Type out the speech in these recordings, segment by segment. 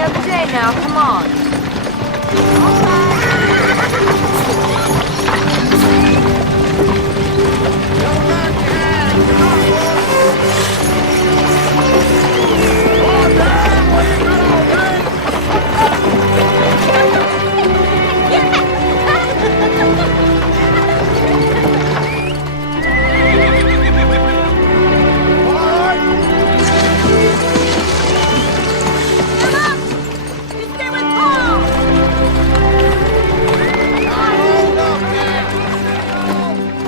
Any other day now, come on.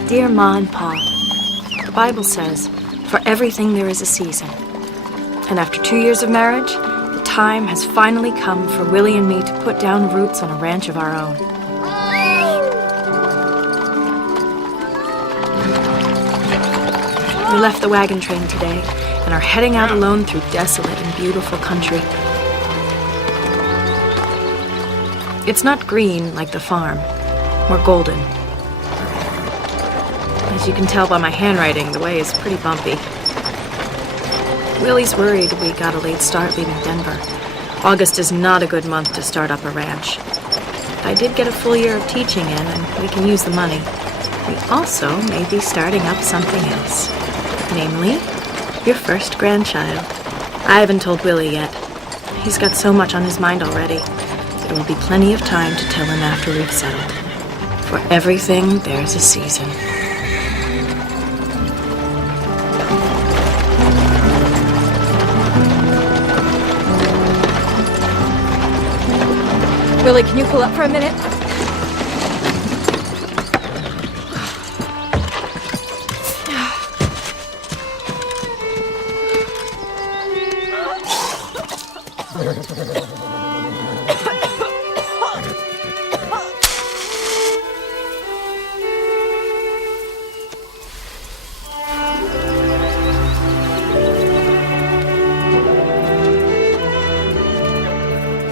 Dear Ma and Pa, the Bible says, for everything there is a season. And after 2 years of marriage, the time has finally come for Willie and me to put down roots on a ranch of our own. We left the wagon train today and are heading out alone through desolate and beautiful country. It's not green like the farm, or golden. As you can tell by my handwriting, the way is pretty bumpy. Willie's worried we got a late start leaving Denver. August is not a good month to start up a ranch. I did get a full year of teaching in, and we can use the money. We also may be starting up something else. Namely, your first grandchild. I haven't told Willie yet. He's got so much on his mind already. There will be plenty of time to tell him after we've settled. For everything, there's a season. Willie, can you pull up for a minute?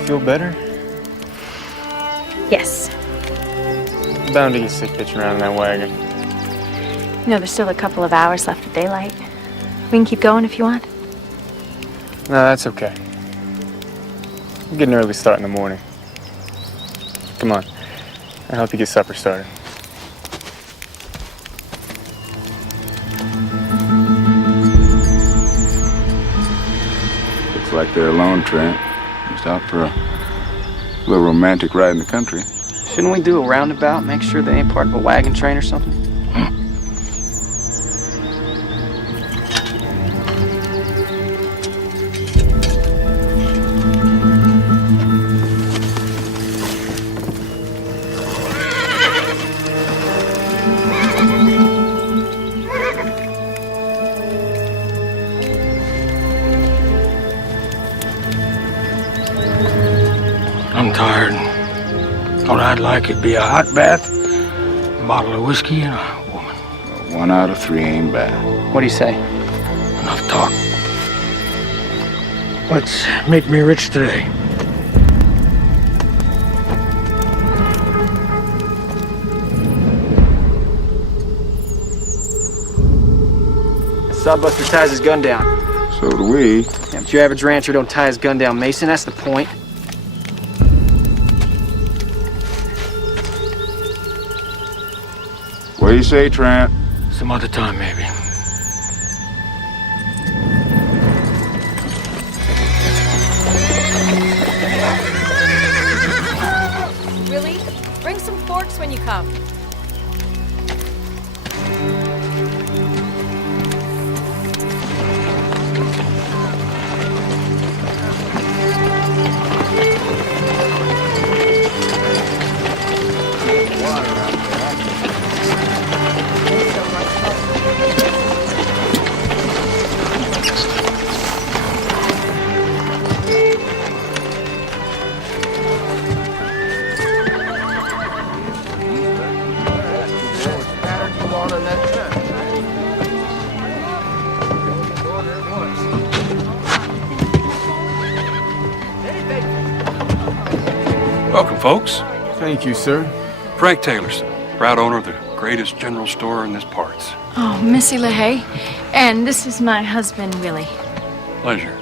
Feel better? Yes. Bound to get sick hitching around in that wagon. You know, there's still a couple of hours left of daylight. We can keep going if you want. No, that's okay. I'm getting an early start in the morning. Come on. I'll help you get supper started. Looks like they're alone, Trent. Just out for a little romantic ride in the country. Shouldn't we do a roundabout, make sure they ain't part of a wagon train or something? I'm tired. What I'd like would be a hot bath, a bottle of whiskey, and a woman. 1 out of 3 ain't bad. What do you say? Enough talk. Let's make me rich today. Sawbuster ties his gun down. So do we. Yeah, but your average rancher don't tie his gun down, Mason. That's the point. What do you say, Trent? Some other time, maybe. Willie, bring some forks when you come. Welcome, folks. Thank you, sir. Frank Taylorson, proud owner of the greatest general store in this parts. Oh, Missy LaHaye. And this is my husband, Willie. Pleasure.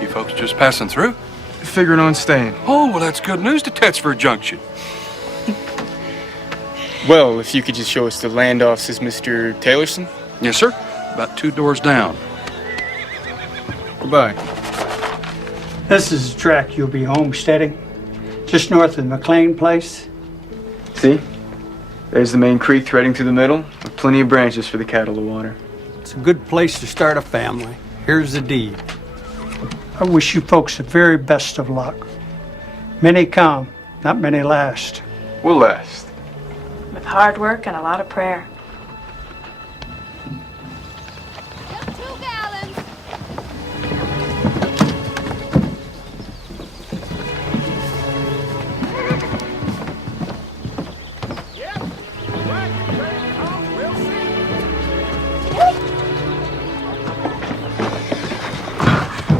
You folks just passing through? figuring on staying. Oh, well, that's good news to Tetsford Junction. Well, if you could just show us the land offices, Mr. Taylorson. Yes, sir. About 2 doors down. Goodbye. This is the track you'll be homesteading, just north of McLean Place. See? There's the main creek threading through the middle, with plenty of branches for the cattle to water. It's a good place to start a family. Here's the deed. I wish you folks the very best of luck. Many come, not many last. We'll last. With hard work and a lot of prayer. Just 2 gallons.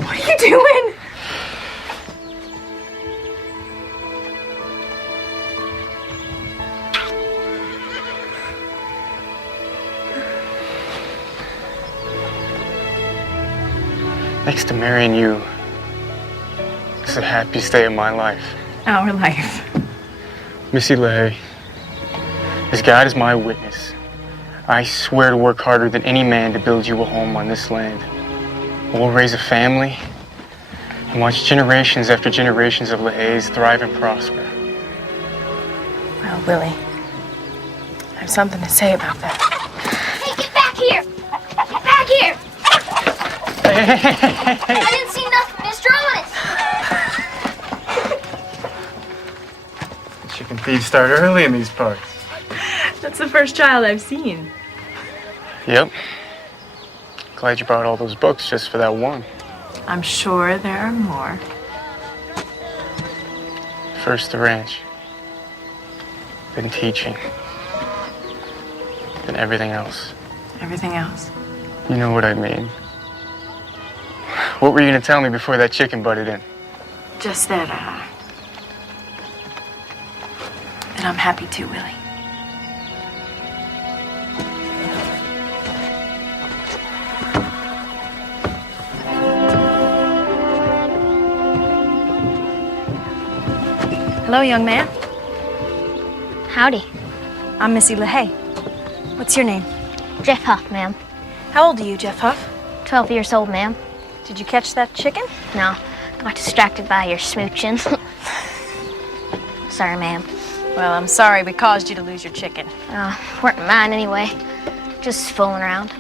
What are you doing? Next to marrying you, it's the happiest day of my life. Our life. Missy LaHaye, as God is my witness, I swear to work harder than any man to build you a home on this land. We'll raise a family and watch generations after generations of LaHaye's thrive and prosper. Well, Willie, I have something to say about that. Hey, get back here! Get back here! I didn't see nothing, Mr. Honest. Chicken thieves start early in these parts. That's the first child I've seen. Yep. Glad you brought all those books just for that one. I'm sure there are more. First the ranch, then teaching, then everything else. Everything else? You know what I mean. What were you gonna tell me before that chicken butted in? Just that I'm happy too, Willie. Hello, young man. Howdy. I'm Missy LaHaye. What's your name? Jeff Huff, ma'am. How old are you, Jeff Huff? 12 years old, ma'am. Did you catch that chicken? No, got distracted by your smooching. Sorry, ma'am. Well, I'm sorry we caused you to lose your chicken. Weren't mine anyway. Just fooling around.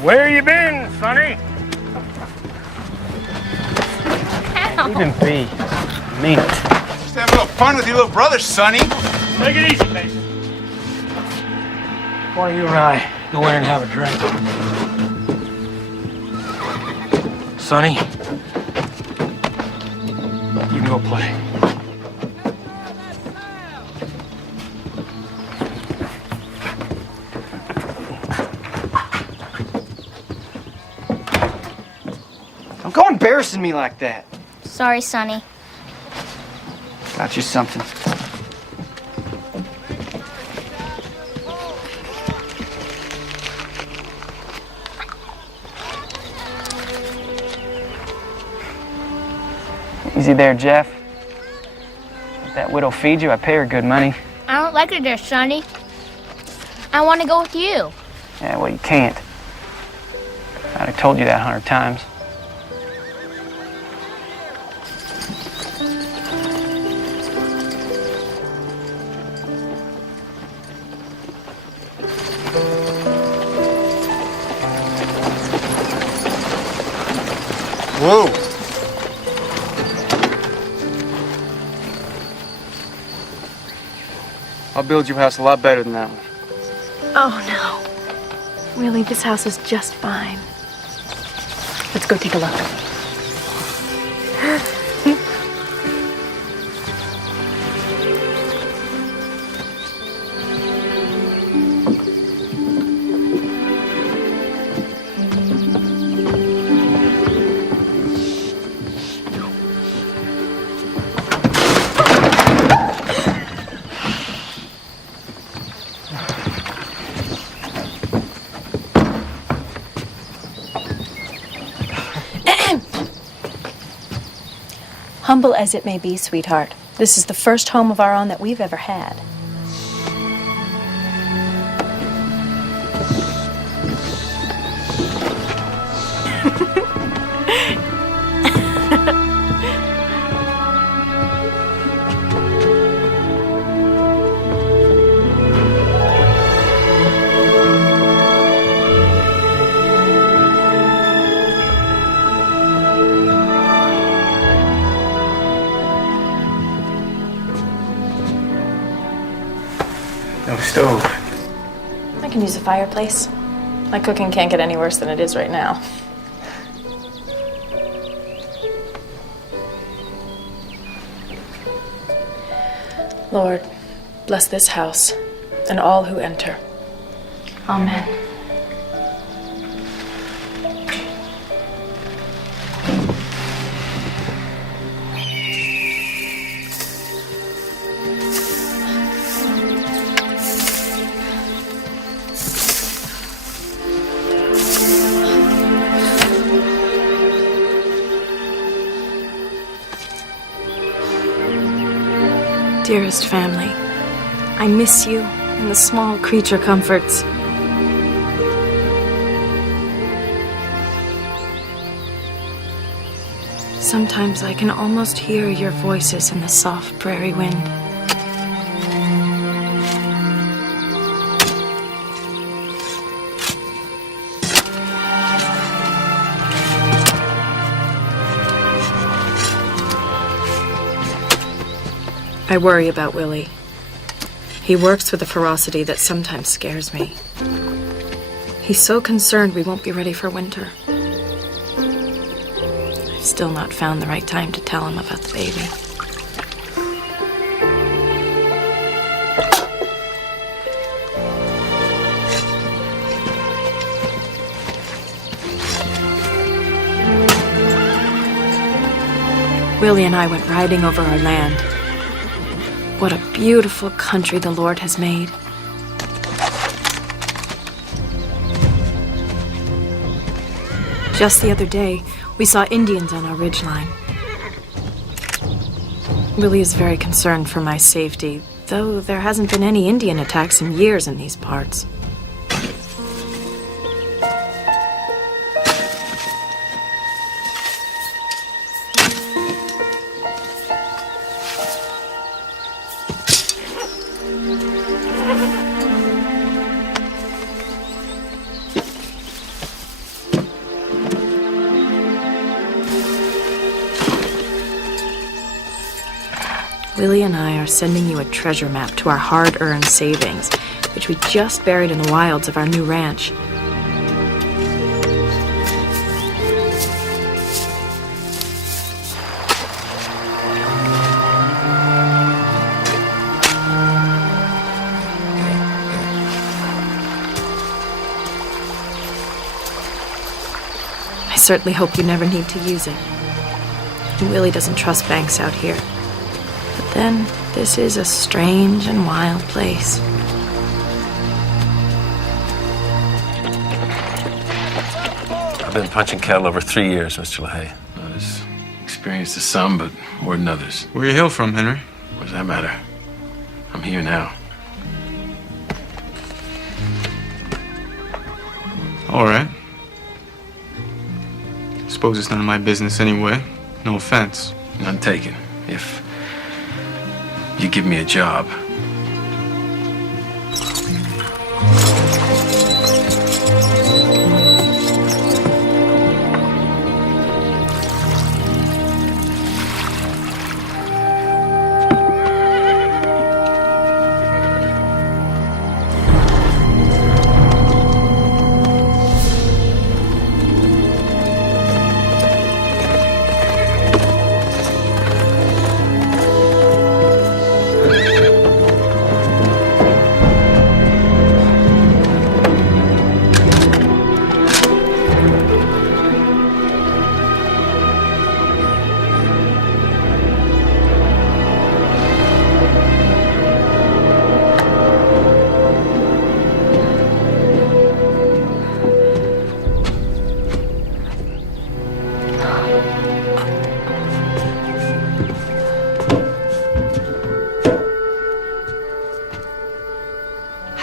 Where you been, Sonny? Even be. Mean it. Just have a little fun with your little brother, Sonny. Take it easy, Mason. Why don't you and I go in and have a drink? Sonny, you can go play. Don't go embarrassing me like that. Sorry, Sonny. Got you something. Easy there, Jeff. If that widow feeds you, I pay her good money. I don't like it there, Sonny. I want to go with you. Yeah, well, you can't. I'd have told you that 100 times. Whoa. I'll build you a house a lot better than that one. Oh, no. Really, this house is just fine. Let's go take a look. Humble as it may be, sweetheart, this is the first home of our own that we've ever had. No stove. I can use a fireplace. My cooking can't get any worse than it is right now. Lord, bless this house and all who enter. Amen. Dearest family, I miss you and the small creature comforts. Sometimes I can almost hear your voices in the soft prairie wind. I worry about Willie. He works with a ferocity that sometimes scares me. He's so concerned we won't be ready for winter. I've still not found the right time to tell him about the baby. Willie and I went riding over our land. What a beautiful country the Lord has made. Just the other day, we saw Indians on our ridgeline. Willie is very concerned for my safety, though there hasn't been any Indian attacks in years in these parts. Willie and I are sending you a treasure map to our hard-earned savings, which we just buried in the wilds of our new ranch. I certainly hope you never need to use it. Willie doesn't trust banks out here. But then, this is a strange and wild place. I've been punching cattle over 3 years, Mr. LaHaye. Not as experienced as some, but more than others. Where you hail from, Henry? What does that matter? I'm here now. All right. Suppose it's none of my business anyway. No offense. None taken. If you give me a job.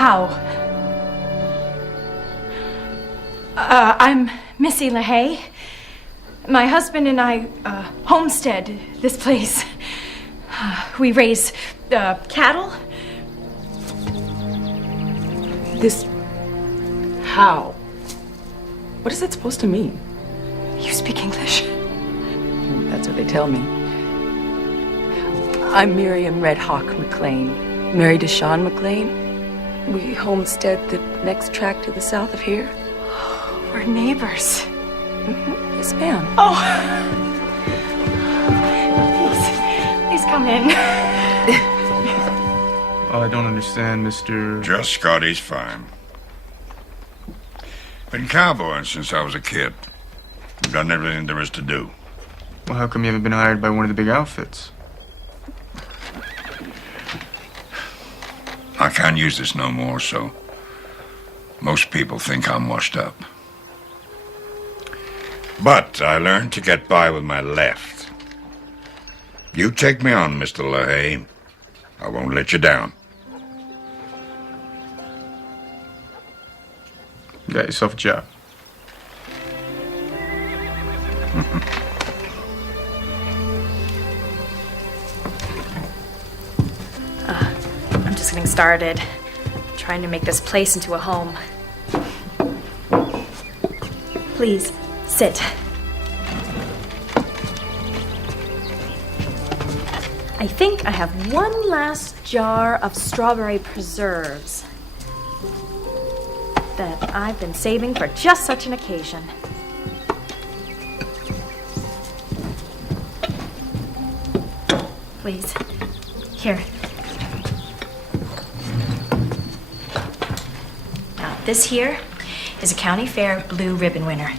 How? I'm Missy LaHaye. My husband and I homestead this place. We raise cattle. This... how? What is that supposed to mean? You speak English? That's what they tell me. I'm Miriam Red Hawk McLean, married to Sean McLean. We homestead the next tract to the south of here. We're neighbors. Mm-hmm. Yes, ma'am. Oh. Please come in. Oh, I don't understand, Mr. Just Scotty's fine. Been cowboying since I was a kid. Done everything there is to do. Well, how come you haven't been hired by one of the big outfits? I can't use this no more, so most people think I'm washed up. But I learned to get by with my left. You take me on, Mr. LaHaye. I won't let you down. You got yourself a job. I'm just getting started. Trying to make this place into a home. Please, sit. I think I have one last jar of strawberry preserves that I've been saving for just such an occasion. Please. Here. Now, this here is a county fair blue ribbon winner.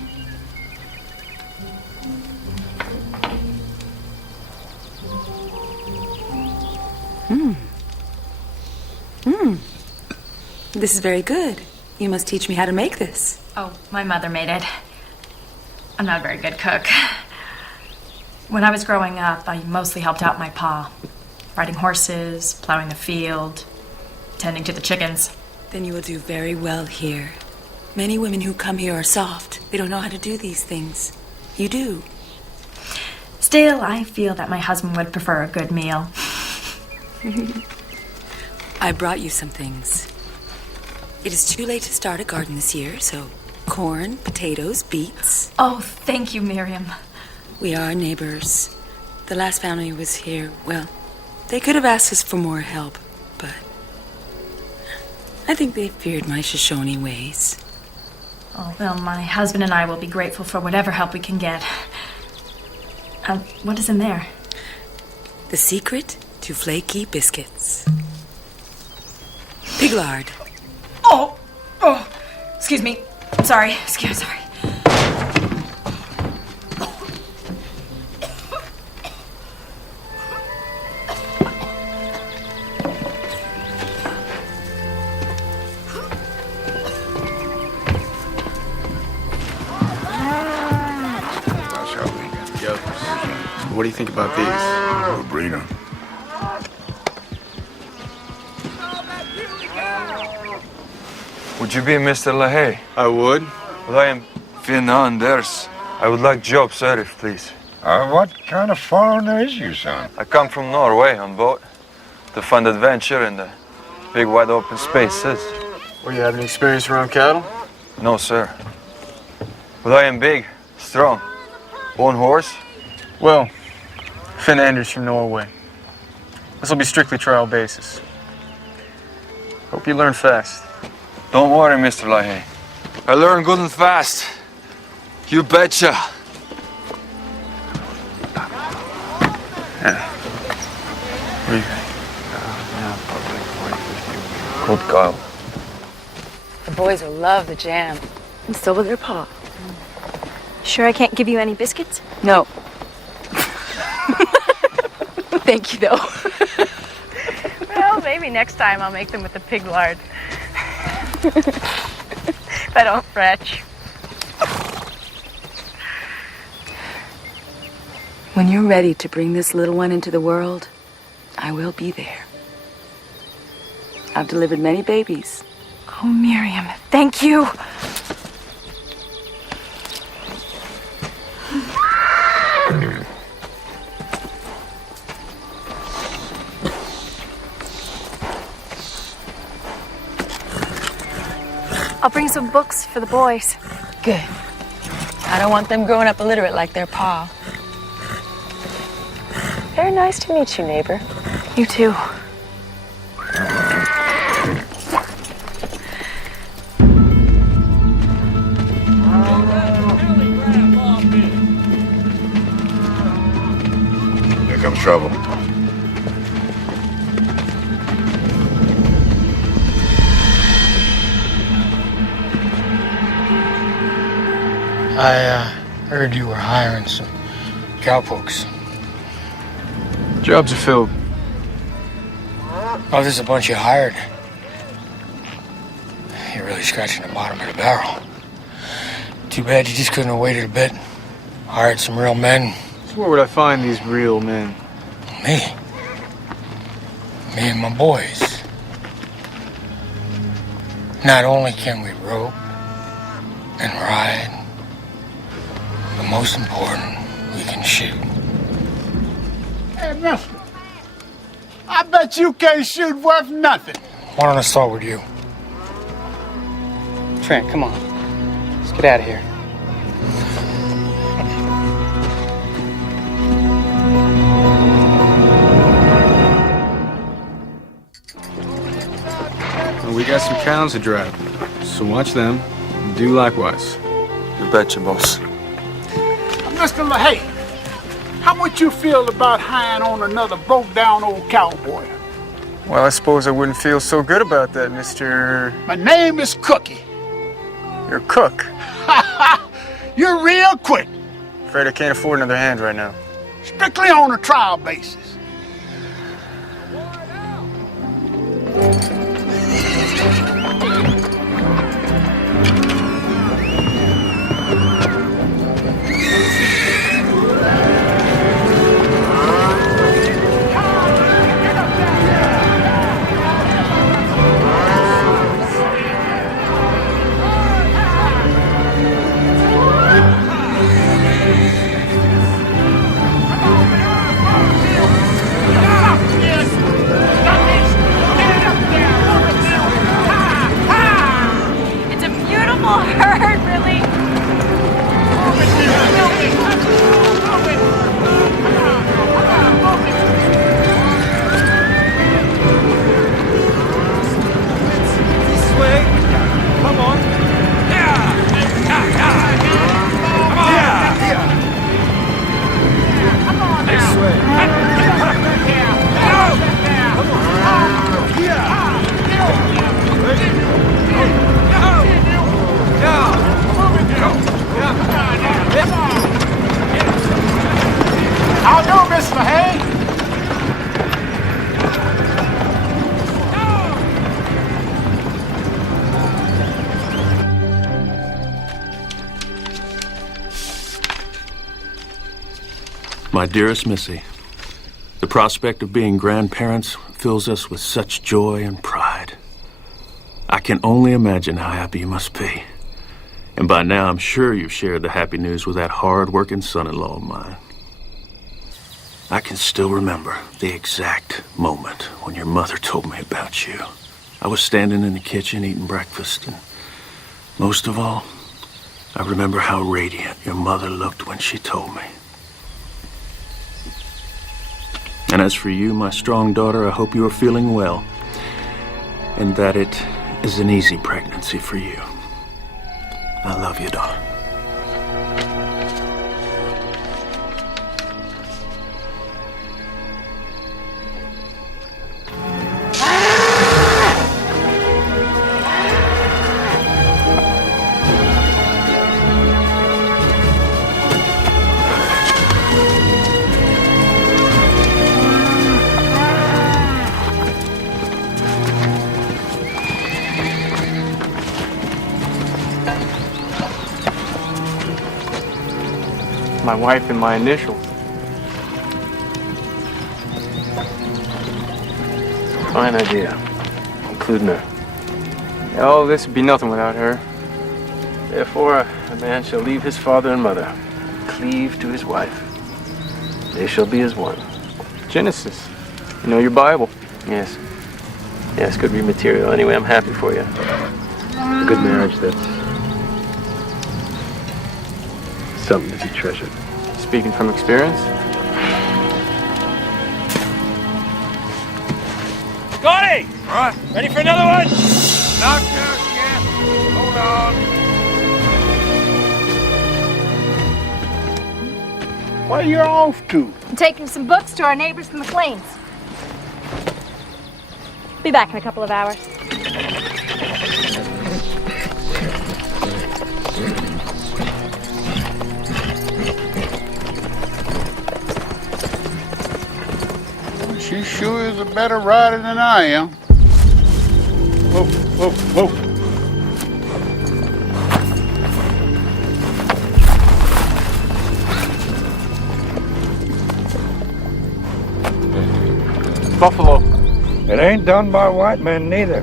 This is very good. You must teach me how to make this. Oh, my mother made it. I'm not a very good cook. When I was growing up, I mostly helped out my pa. Riding horses, plowing the field, tending to the chickens. Then you will do very well here. Many women who come here are soft. They don't know how to do these things. You do. Still, I feel that my husband would prefer a good meal. I brought you some things. It is too late to start a garden this year, so corn, potatoes, beets. Oh, thank you, Miriam. We are neighbors. The last family was here. Well, they could have asked us for more help, but I think they feared my Shoshone ways. Oh, well, my husband and I will be grateful for whatever help we can get. What is in there? The secret to flaky biscuits. Pig lard. Oh, excuse me. Sorry. Sorry. What do you think about these? Oh, breeder. Would you be Mr. LaHaye? I would. Well, I am Fernandez. I would like job sheriff, please. What kind of foreigner is you, son? I come from Norway on boat to find adventure in the big wide open spaces. Well, you have any experience around cattle? No, sir. But I am big, strong. Own horse? Well, Finn Anders from Norway. This will be strictly trial basis. Hope you learn fast. Don't worry, Mr. LaHaye. I learn good and fast. You betcha. Yeah. What do you think? Good Kyle. The boys will love the jam. And so will their pa. Sure I can't give you any biscuits? No. Thank you, though. Well, maybe next time I'll make them with the pig lard. If I don't retch. When you're ready to bring this little one into the world, I will be there. I've delivered many babies, Oh, Miriam, thank you. I'll bring some books for the boys. Good. I don't want them growing up illiterate like their pa. Very nice to meet you, neighbor. You too. Here comes trouble. I heard you were hiring some cowpokes. Jobs are filled. Oh, there's a bunch you hired. You're really scratching the bottom of the barrel. Too bad you just couldn't have waited a bit. Hired some real men. So where would I find these real men? Me. Me and my boys. Not only can we rope and ride, but most important, we can shoot. Hey, mister. I bet you can't shoot worth nothing. Why don't I start with you? Trent, come on. Let's get out of here. Well, we got some cows to drive, so watch them and do likewise. You betcha, boss. Mr. LaHaye, how would you feel about hiring on another broke-down old cowboy? Well, I suppose I wouldn't feel so good about that, Mr. My name is Cookie. You're a cook. You're real quick. Afraid I can't afford another hand right now. Strictly on a trial basis. It's a beautiful herd, really. This way. Come on. This way. How do, Miss LaHaye? My dearest Missy, the prospect of being grandparents fills us with such joy and pride. I can only imagine how happy you must be. And by now, I'm sure you've shared the happy news with that hard-working son-in-law of mine. I can still remember the exact moment when your mother told me about you. I was standing in the kitchen eating breakfast, and most of all, I remember how radiant your mother looked when she told me. And as for you, my strong daughter, I hope you are feeling well, and that it is an easy pregnancy for you. I love you, darling. My wife and my initials. Fine idea. Including a All this would be nothing without her. Therefore, a man shall leave his father and mother, cleave to his wife. They shall be as one. Genesis. You know your Bible. Yes. Yes, good read material. Anyway, I'm happy for you. A good marriage, that's something to be treasured. Speaking from experience. Scotty! What? Ready for another one? Not just yet. Hold on. Where you off to? I'm taking some books to our neighbors, the McLeans. Be back in a couple of hours. She sure is a better rider than I am. Whoa, whoa, whoa. Buffalo. It ain't done by white men neither.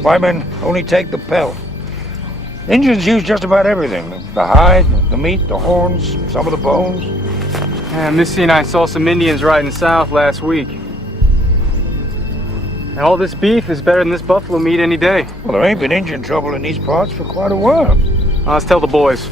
White men only take the pelt. Indians use just about everything. The hide, the meat, the horns, some of the bones. Yeah, Missy and I saw some Indians riding south last week. And all this beef is better than this buffalo meat any day. Well, there ain't been Indian trouble in these parts for quite a while. Let's tell the boys.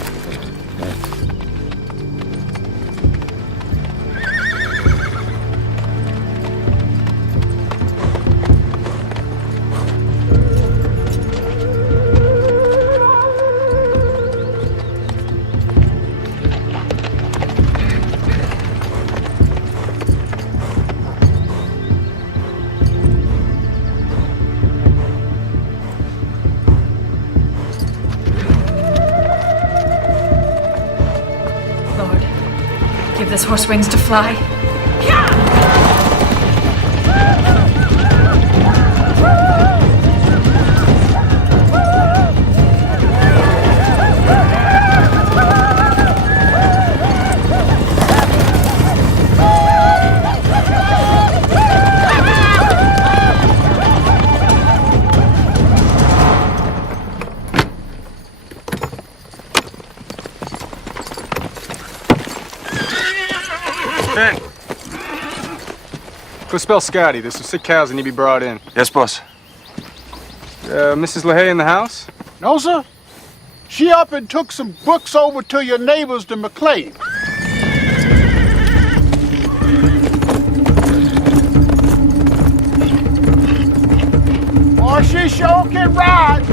Give this horse wings to fly. Ben! Go spell Scotty. There's some sick cows that need to be brought in. Yes, boss. Mrs. LaHaye in the house? No, sir. She up and took some books over to your neighbors, the McLean. Oh, she sure can ride.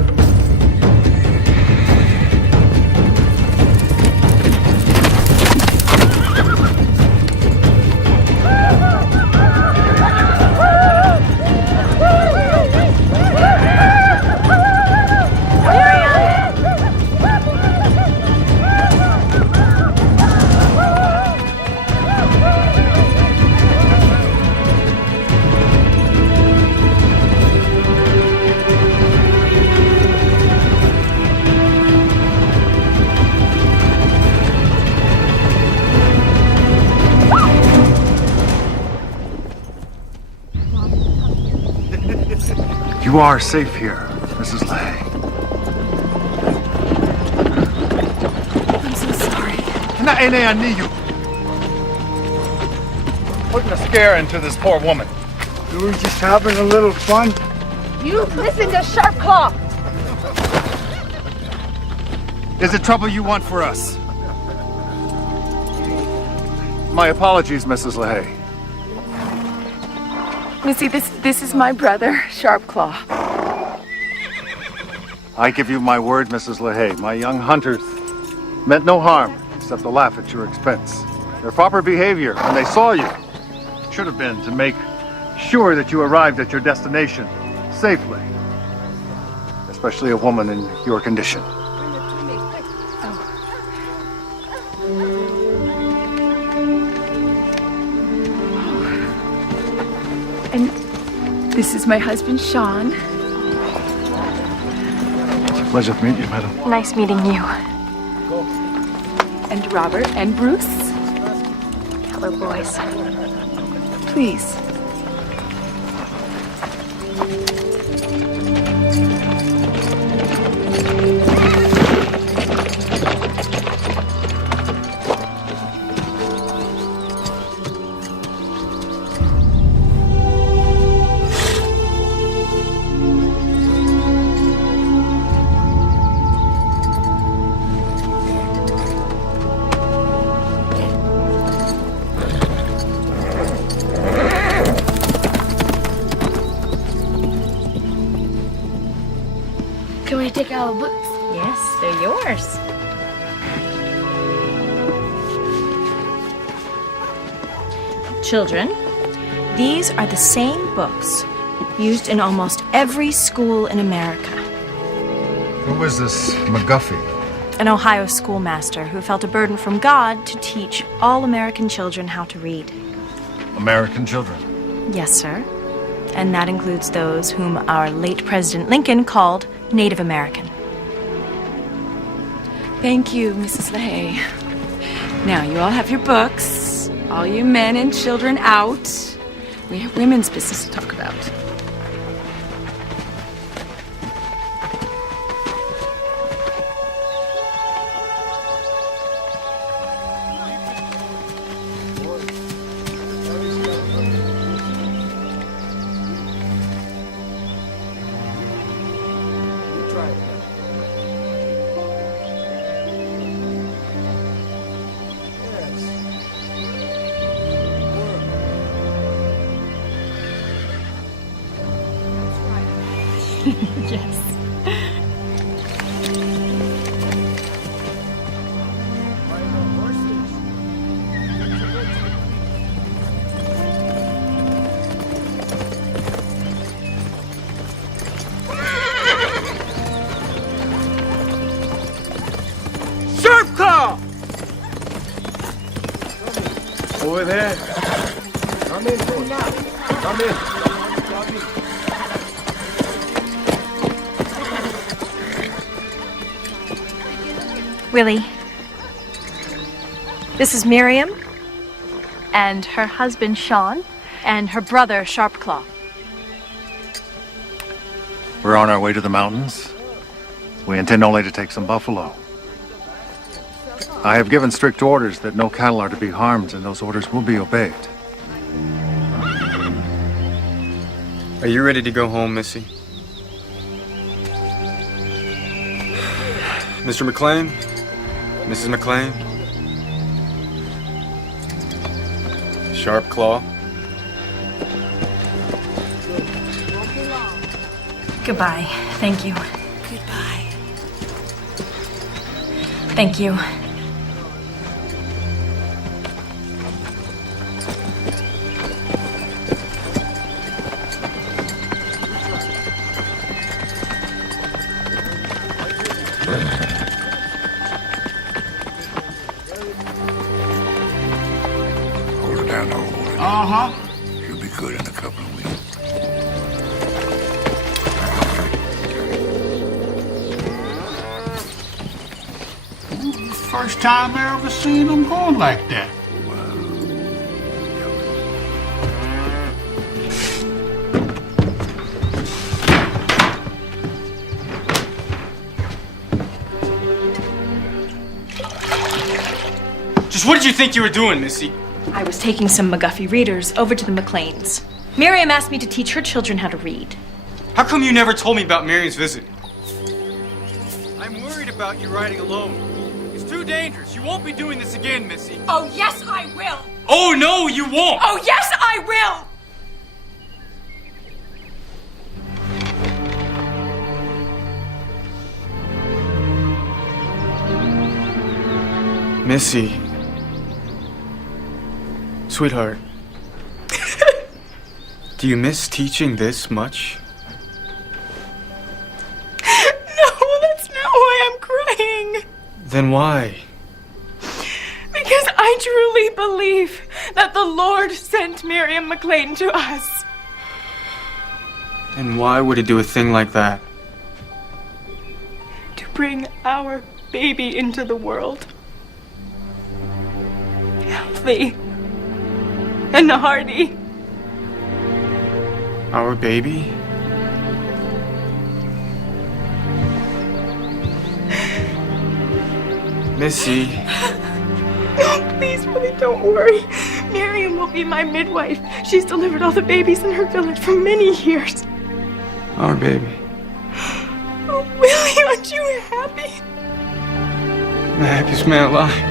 You are safe here, Mrs. LaHaye. I'm so sorry. I need you. Putting a scare into this poor woman. We were just having a little fun. You listen to Sharp Claw. Is it trouble you want for us? My apologies, Mrs. LaHaye. Missy, this is my brother, Sharp Claw. I give you my word, Mrs. LaHaye. My young hunters meant no harm except to laugh at your expense. Their proper behavior when they saw you should have been to make sure that you arrived at your destination safely, especially a woman in your condition. And this is my husband, Sean. It's a pleasure to meet you, madam. Nice meeting you. And Robert and Bruce. Hello, boys. Can we take our books? Yes, they're yours. Children, these are the same books used in almost every school in America. Who is this McGuffey? An Ohio schoolmaster who felt a burden from God to teach all American children how to read. American children. Yes, sir. And that includes those whom our late President Lincoln called Native American. Thank you, Mrs. LaHaye. Now, you all have your books. All you men and children out. We have women's business to talk about. Yes. Sharp claw! Over there. Come in, come in. Willie, this is Miriam, and her husband, Sean, and her brother, Sharpclaw. We're on our way to the mountains. We intend only to take some buffalo. I have given strict orders that no cattle are to be harmed, and those orders will be obeyed. Are you ready to go home, Missy? Mr. McLean? Mrs. McLean? Sharpclaw? Goodbye. Thank you. Goodbye. Thank you. Hold her down, old woman. Uh-huh. She'll be good in a couple of weeks. First time I ever seen them going like that. Just what did you think you were doing, Missy? I was taking some McGuffey readers over to the McLeans. Miriam asked me to teach her children how to read. How come you never told me about Miriam's visit? I'm worried about you riding alone. It's too dangerous. You won't be doing this again, Missy. Oh, yes, I will. Oh, no, you won't! Oh, yes, I will. Missy. Sweetheart. Do you miss teaching this much? No, that's not why I'm crying. Then why? Because I truly believe that the Lord sent Miriam McLean to us. And why would he do a thing like that? To bring our baby into the world. Healthy. And hardy. Our baby? Missy. No, please, Willie, don't worry. Miriam will be my midwife. She's delivered all the babies in her village for many years. Our baby. Oh, Willie, aren't you happy? The happiest man alive.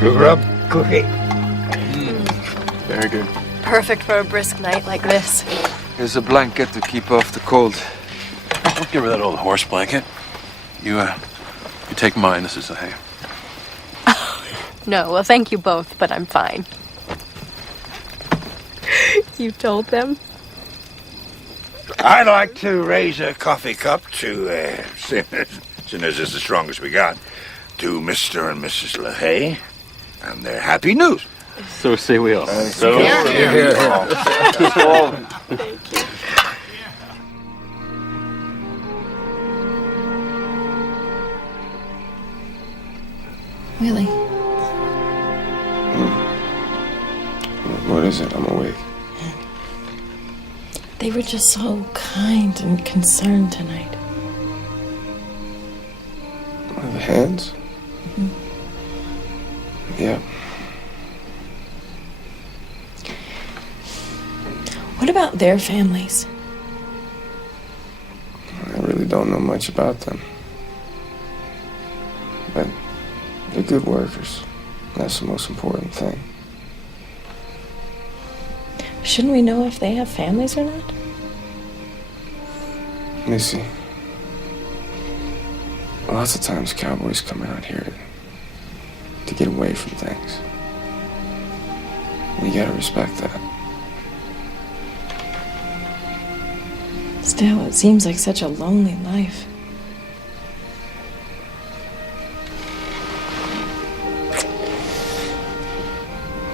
Cougar up? cookie. Very good. Perfect for a brisk night like this. Here's a blanket to keep off the cold. Don't give her that old horse blanket. You take mine, Mrs. LaHaye. No, well, thank you both, but I'm fine. You told them? I'd like to raise a coffee cup to, seeing as it's the strongest we got, to Mr. and Mrs. LaHaye and their happy news. So say we all. Here. Thank you. Willie, What is it? I'm awake. they were just so kind and concerned tonight. The hands? Yeah. What about their families? I really don't know much about them. But they're good workers. That's the most important thing. Shouldn't we know if they have families or not? Missy, lots of times cowboys come out here to get away from things. And you gotta respect that. Still, it seems like such a lonely life.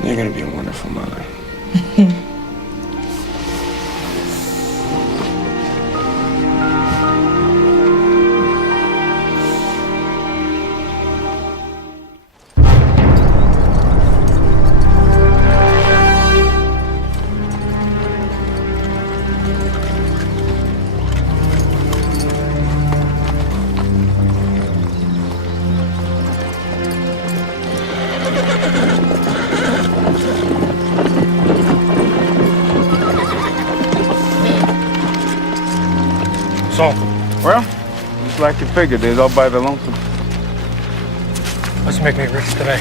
You're gonna be a wonderful mother. Well, just like you figured, they's all by the lonesome. Let's make me rich today.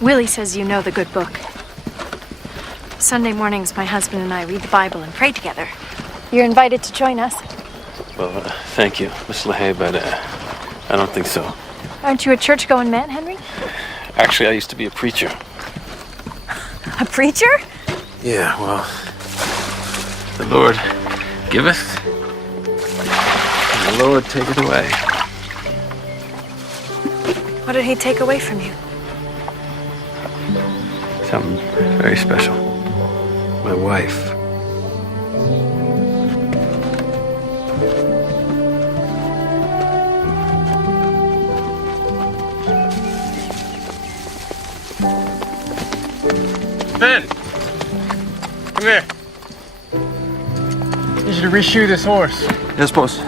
Willie says you know the good book. Sunday mornings, my husband and I read the Bible and pray together. You're invited to join us. Well, thank you, Miss LaHaye, but I don't think so. Aren't you a church-going man, Henry? Actually, I used to be a preacher. A preacher? Yeah, well, the Lord giveth, and the Lord taketh away. What did he take away from you? Something very special. My wife. Ben! Come here. Need you to reshoe this horse. Yes, boss.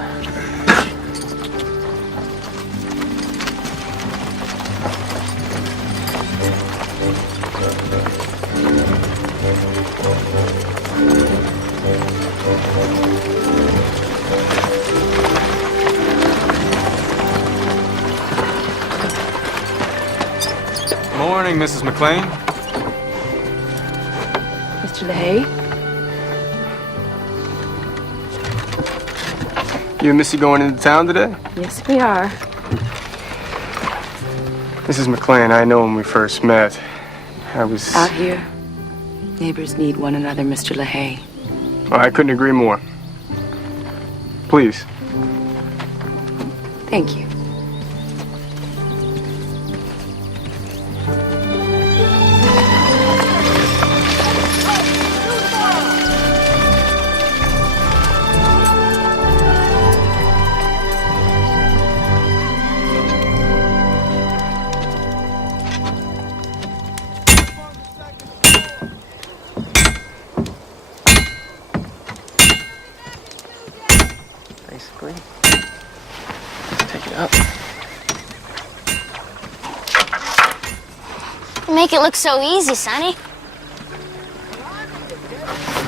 Morning, Mrs. McLean. Mr. LaHaye? You and Missy going into town today? Yes, we are. Mrs. McLean, I know when we first met, I was... Out here, neighbors need one another, Mr. LaHaye. Well, I couldn't agree more. Please. Thank you. Basically, take it up. make it look so easy, Sonny.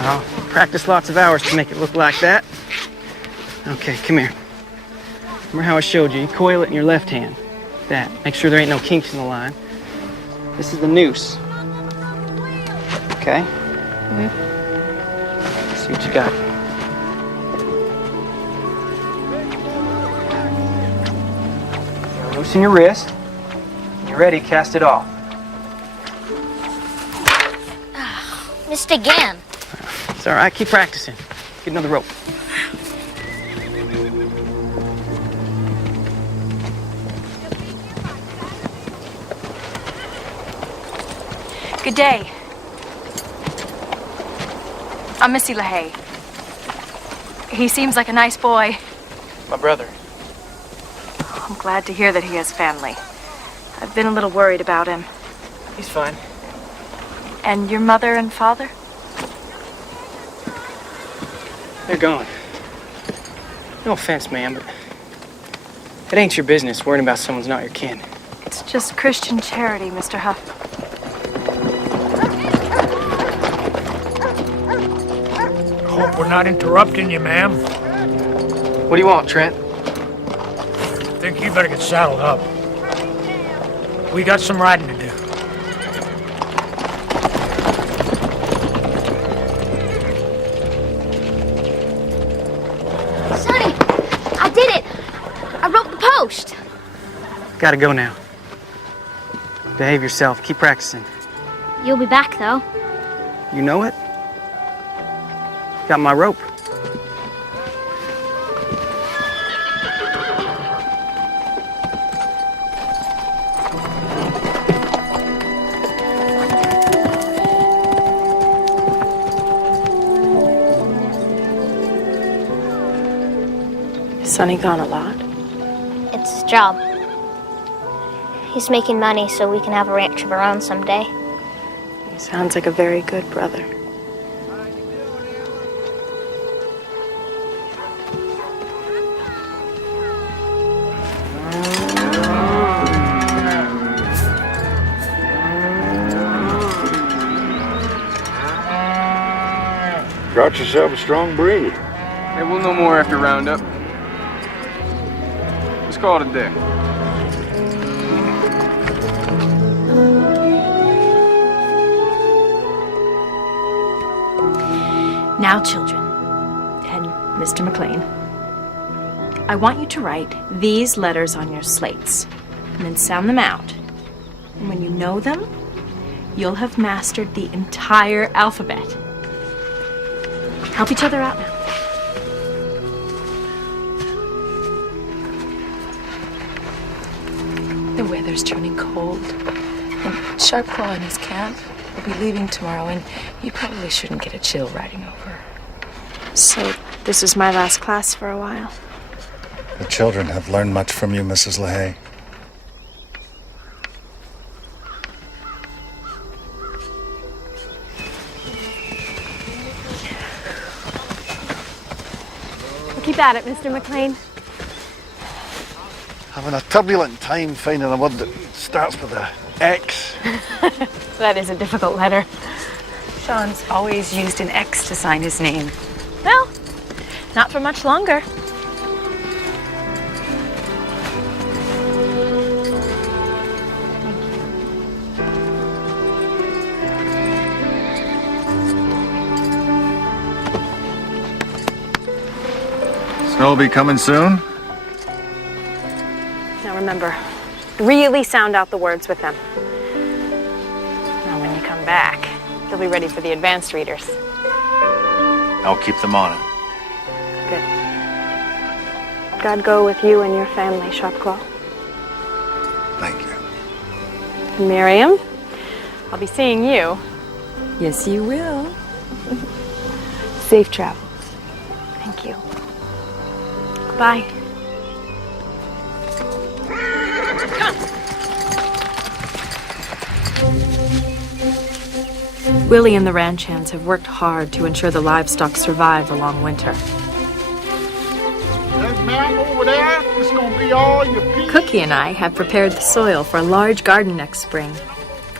I'll practice lots of hours to make it look like that. Okay, come here. Remember how I showed you? You coil it in your left hand. That. Make sure there ain't no kinks in the line. This is the noose. Okay? Let's see what you got. Loosen your wrist. When you're ready, cast it off. Missed again. It's all right. Keep practicing. Get another rope. Good day. I'm Missy LaHaye. He seems like a nice boy. My brother. I'm glad to hear that he has family. I've been a little worried about him. He's fine. And your mother and father? They're gone. No offense, ma'am, but it ain't your business worrying about someone's not your kin. It's just Christian charity, Mr. Huff. Hope we're not interrupting you, ma'am. What do you want, Trent? Think you better get saddled up. We got some riding to do. Sonny, I did it. I broke the post. Gotta go now. Behave yourself. Keep practicing. You'll be back, though. You know it? Got my rope. Is Sonny gone a lot? It's his job. He's making money so we can have a ranch of our own someday. He sounds like a very good brother. Got yourself a strong breed. Hey, we'll know more after roundup. Let's call it a day. Now, children, and Mr. McLean, I want you to write these letters on your slates and then sound them out. And when you know them, you'll have mastered the entire alphabet. Help each other out now. The weather's turning cold. And Sharpclaw and his camp will be leaving tomorrow, and you probably shouldn't get a chill riding over. So, this is my last class for a while. The children have learned much from you, Mrs. LaHaye. Keep at it, Mr. McLean. Having a turbulent time finding a word that starts with a X. That is a difficult letter. Sean's always used an X to sign his name. Well, not for much longer. Snow will be coming soon? Now remember, really sound out the words with them. Now when you come back, they'll be ready for the advanced readers. I'll keep them on it. Good. God go with you and your family, Sharpclaw. Thank you. Miriam, I'll be seeing you. Yes, you will. Safe travels. Thank you. Goodbye. Willie and the ranch hands have worked hard to ensure the livestock survive the long winter. That mountain over there, it's gonna be all your peas. Cookie and I have prepared the soil for a large garden next spring.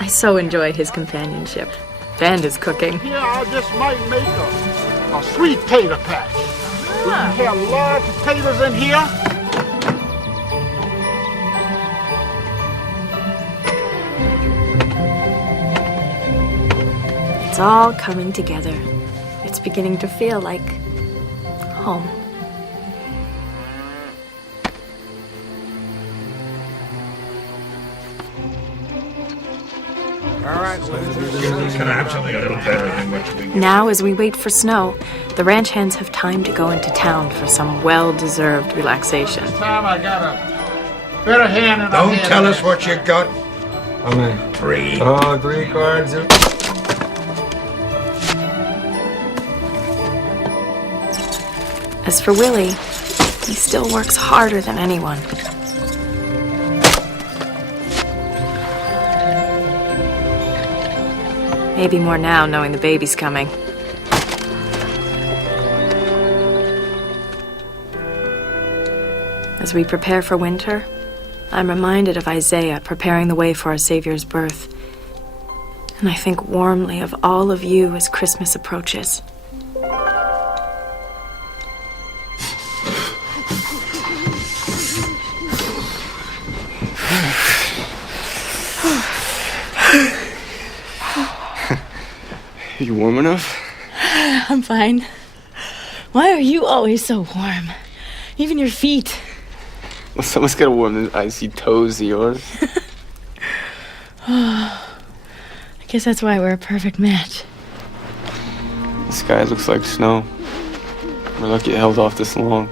I so enjoy his companionship. And his cooking. Here, I just might make a sweet tater patch. We have large potatoes in here. It's all coming together. It's beginning to feel like home. All right, so this can have something a little better than what we get. Now, as we wait for snow, the ranch hands have time to go into town for some well-deserved relaxation. This time I got a better hand than Don't tell us what you got. How many? 3. Oh, 3 cards. As for Willie, he still works harder than anyone. Maybe more now, knowing the baby's coming. As we prepare for winter, I'm reminded of Isaiah preparing the way for our Savior's birth. And I think warmly of all of you as Christmas approaches. You warm enough? I'm fine. Why are you always so warm? Even your feet. Well, someone's gotta warm those icy toes of yours. I guess that's why we're a perfect match. The sky looks like snow. We're lucky it held off this long.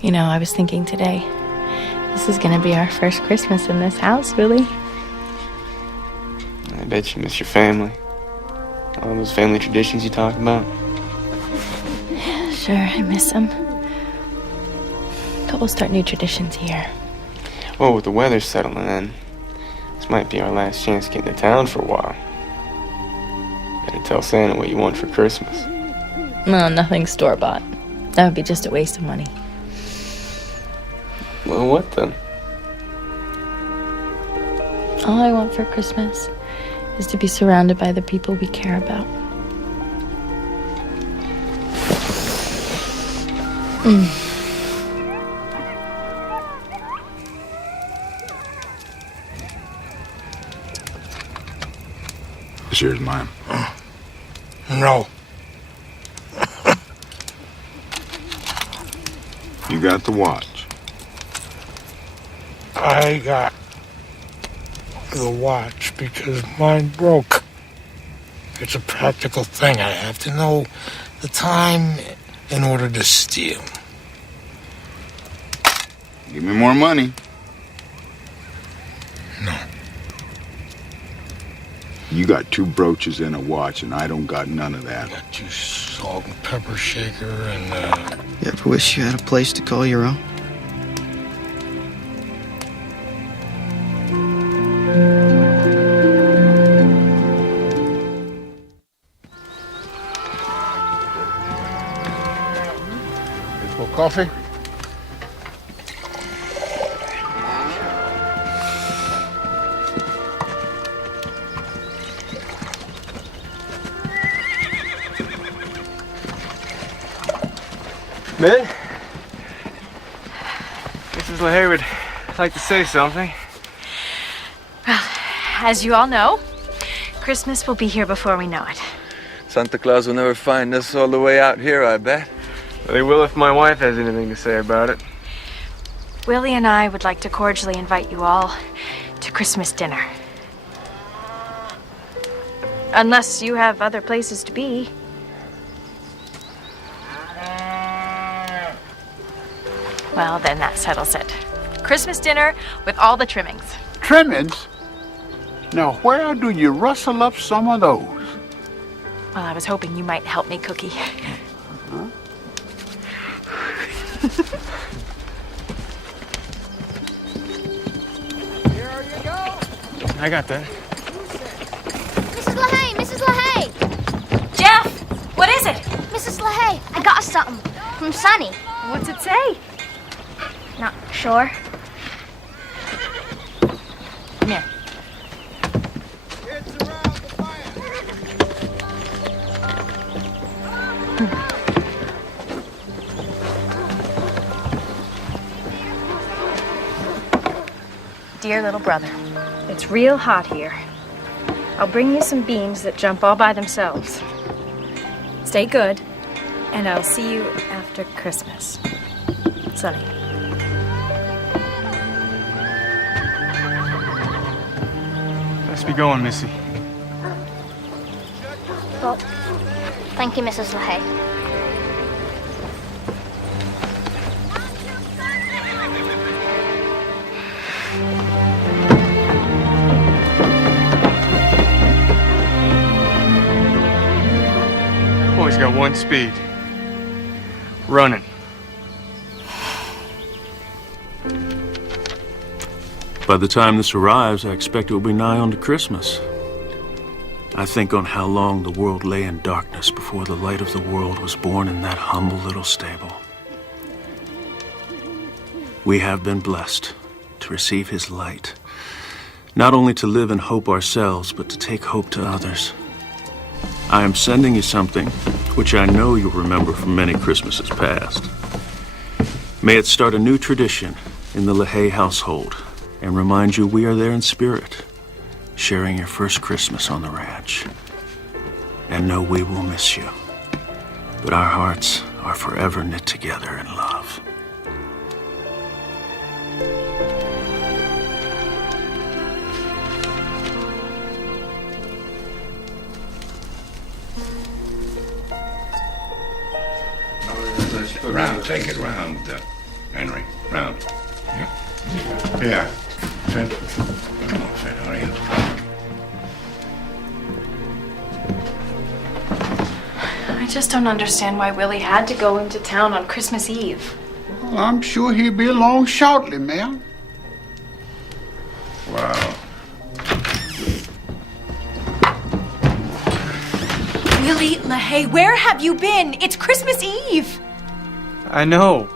You know, I was thinking today, this is gonna be our first Christmas in this house, Willie. I bet you miss your family. All those family traditions you talk about. Sure, I miss them. But we'll start new traditions here. Well, with the weather settling in, this might be our last chance to get into town for a while. Better tell Santa what you want for Christmas. No, nothing store-bought. That would be just a waste of money. Well, what then? All I want for Christmas is to be surrounded by the people we care about. This here's mine. No. You got the watch. I got the watch because mine broke. It's a practical thing. I have to know the time in order to steal. Give me more money. No. You got 2 brooches and a watch, and I don't got none of that. Got you salt and pepper shaker and You ever wish you had a place to call your own? More coffee? Ben? Mrs. LaHaye would like to say something. Well, as you all know, Christmas will be here before we know it. Santa Claus will never find us all the way out here, I bet. Well, they will if my wife has anything to say about it. Willie and I would like to cordially invite you all to Christmas dinner. Unless you have other places to be. Well, then that settles it. Christmas dinner with all the trimmings. Trimmings? Now, where do you rustle up some of those? Well, I was hoping you might help me, Cookie. Huh? I got that. Mrs. LaHaye! Mrs. LaHaye! Jeff! What is it? Mrs. LaHaye, I got something from Sonny. What's it say? Not sure. here. Dear little brother, it's real hot here. I'll bring you some beans that jump all by themselves. Stay good, and I'll see you after Christmas. Sonny. Let's be going, Missy. Well, thank you, Mrs. LaHaye. Boy's got one speed. Running. By the time this arrives, I expect it will be nigh on to Christmas. I think on how long the world lay in darkness before the light of the world was born in that humble little stable. We have been blessed to receive his light, not only to live in hope ourselves, but to take hope to others. I am sending you something which I know you'll remember from many Christmases past. May it start a new tradition in the LaHaye household and remind you we are there in spirit, sharing your first Christmas on the ranch. And know we will miss you, but our hearts are forever knit together in love. Round, take it round, Henry. Round. Yeah. Yeah. Finn. Come on, Finn, hurry up. I just don't understand why Willie had to go into town on Christmas Eve. Well, I'm sure he'll be along shortly, ma'am. Wow. Willie LaHaye, where have you been? It's Christmas Eve. I know.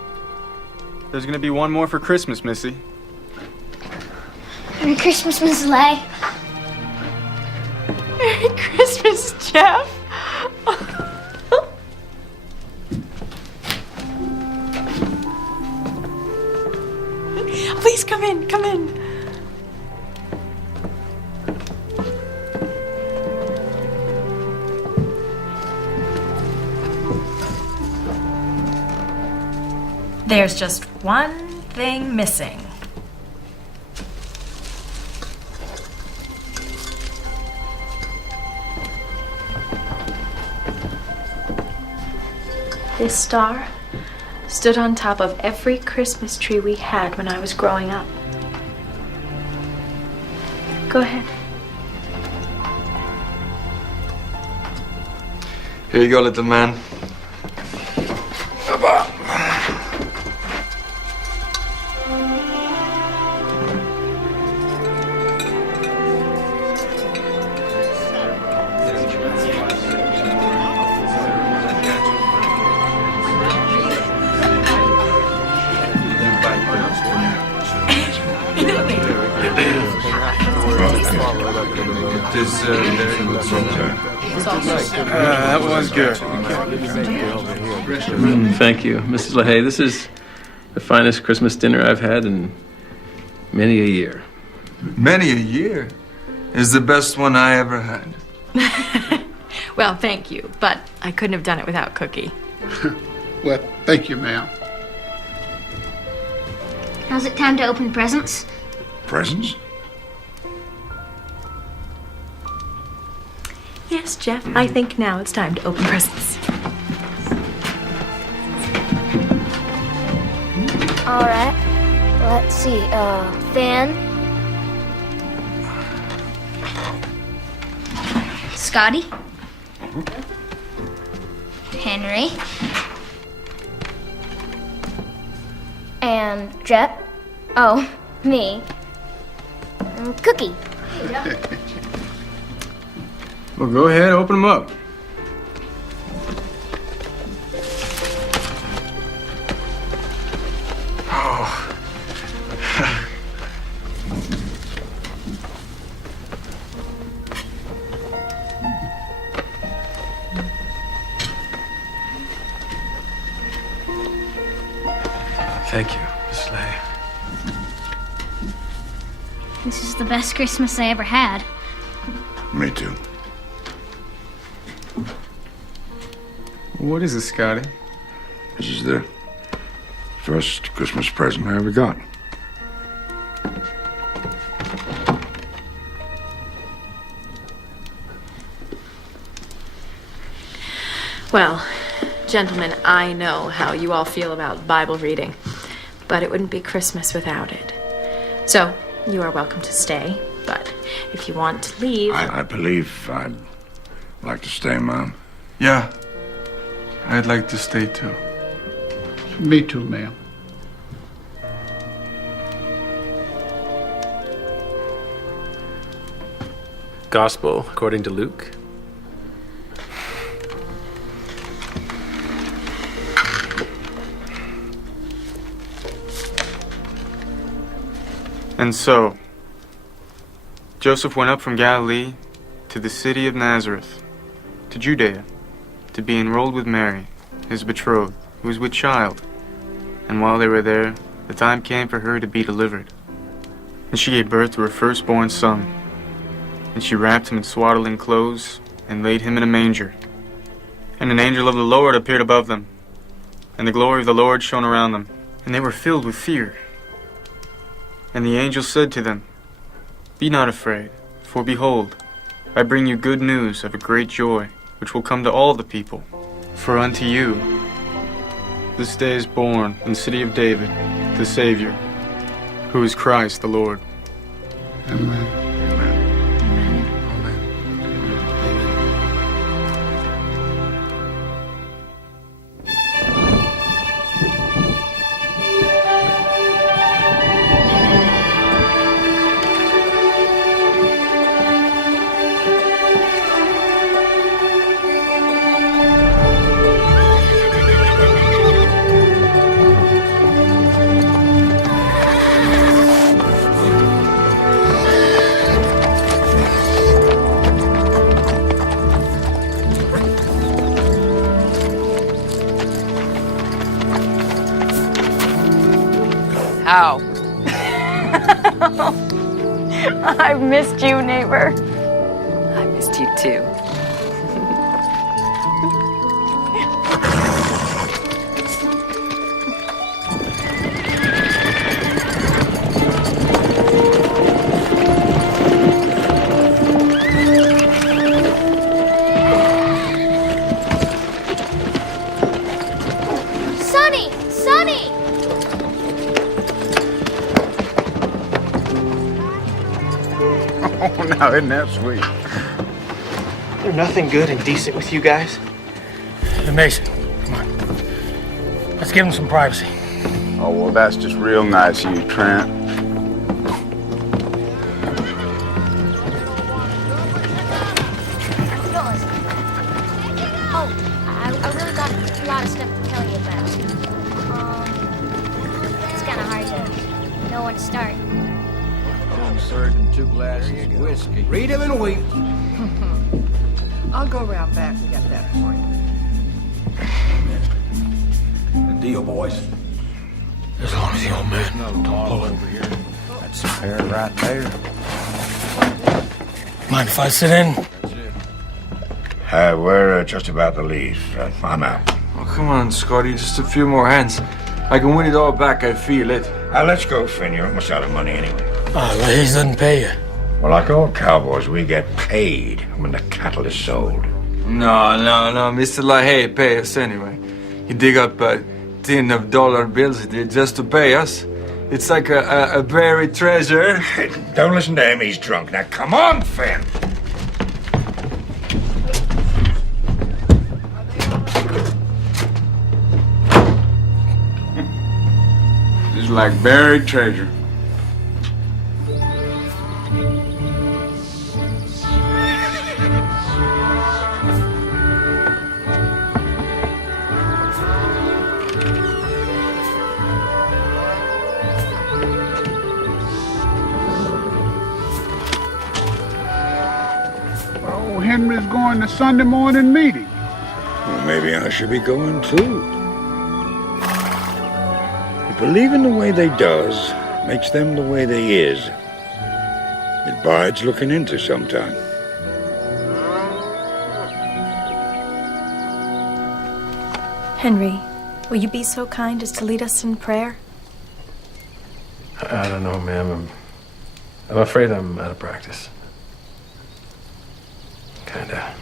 There's gonna be one more for Christmas, Missy. Merry Christmas, Mrs. LaHaye. Merry Christmas, Jeff. Please come in, come in. There's just one thing missing. This star stood on top of every Christmas tree we had when I was growing up. Go ahead. Here you go, little man. That was good. Thank you, Mrs. LaHaye. This is the finest Christmas dinner I've had in many a year. Many a year is the best one I ever had. Well, thank you, but I couldn't have done it without Cookie. Well, thank you, ma'am. Now's it time to open presents? Presents? Yes, Jeff, I think now it's time to open presents. All right. Let's see. Van. Scotty. Henry. And Jet. Oh, me. And Cookie. Well, go ahead, open them up. Thank you, Miss Leigh. This is the best Christmas I ever had. Me too. What is this, Scotty? This is the first Christmas present I ever got. Well, gentlemen, I know how you all feel about Bible reading, but it wouldn't be Christmas without it. So, you are welcome to stay, but if you want to leave... I believe I'd like to stay, Mom. Yeah, I'd like to stay too. Me too, ma'am. Gospel according to Luke. And so, Joseph went up from Galilee to the city of Nazareth, to Judea, to be enrolled with Mary, his betrothed, who was with child. And while they were there, the time came for her to be delivered. And she gave birth to her firstborn son. And she wrapped him in swaddling clothes and laid him in a manger. And an angel of the Lord appeared above them, and the glory of the Lord shone around them, and they were filled with fear. And the angel said to them, "Be not afraid, for behold, I bring you good news of a great joy, which will come to all the people. For unto you this day is born in the city of David the Savior, who is Christ the Lord." Amen. How? I've missed you, neighbor. I missed you too. Sonny! Sonny! Oh, now isn't that sweet? There's nothing good and decent with you guys. Hey, Mason, come on. Let's give him some privacy. Oh, well, that's just real nice of you, Trent. Oh, I really got a lot of stuff to tell you about. It's kind of hard to know when to start. I'm serving 2 glasses of whiskey. Read him and weep. I'll go around back and get that for you. The deal, boys. As long as the old man don't blow it. Over here. That's a pair right there. Mind if I sit in? We're just about to leave. I'm out. Oh, come on, Scotty. Just a few more hands. I can win it all back. I feel it. Let's go, Finn. You're almost out of money anyway. Lahey's doesn't pay you. Well, like all cowboys, we get paid when the cattle is sold. No, Mr. LaHaye, pay us anyway. You dig up a tin of dollar bills just to pay us. It's like a buried treasure. Don't listen to him, he's drunk. Now, come on, Finn. It's like buried treasure. Oh, Henry's going to Sunday morning meeting. Well, maybe I should be going too. believing the way they does makes them the way they is. It bides looking into sometime. Henry, will you be so kind as to lead us in prayer? I don't know, ma'am. I'm afraid I'm out of practice. Kinda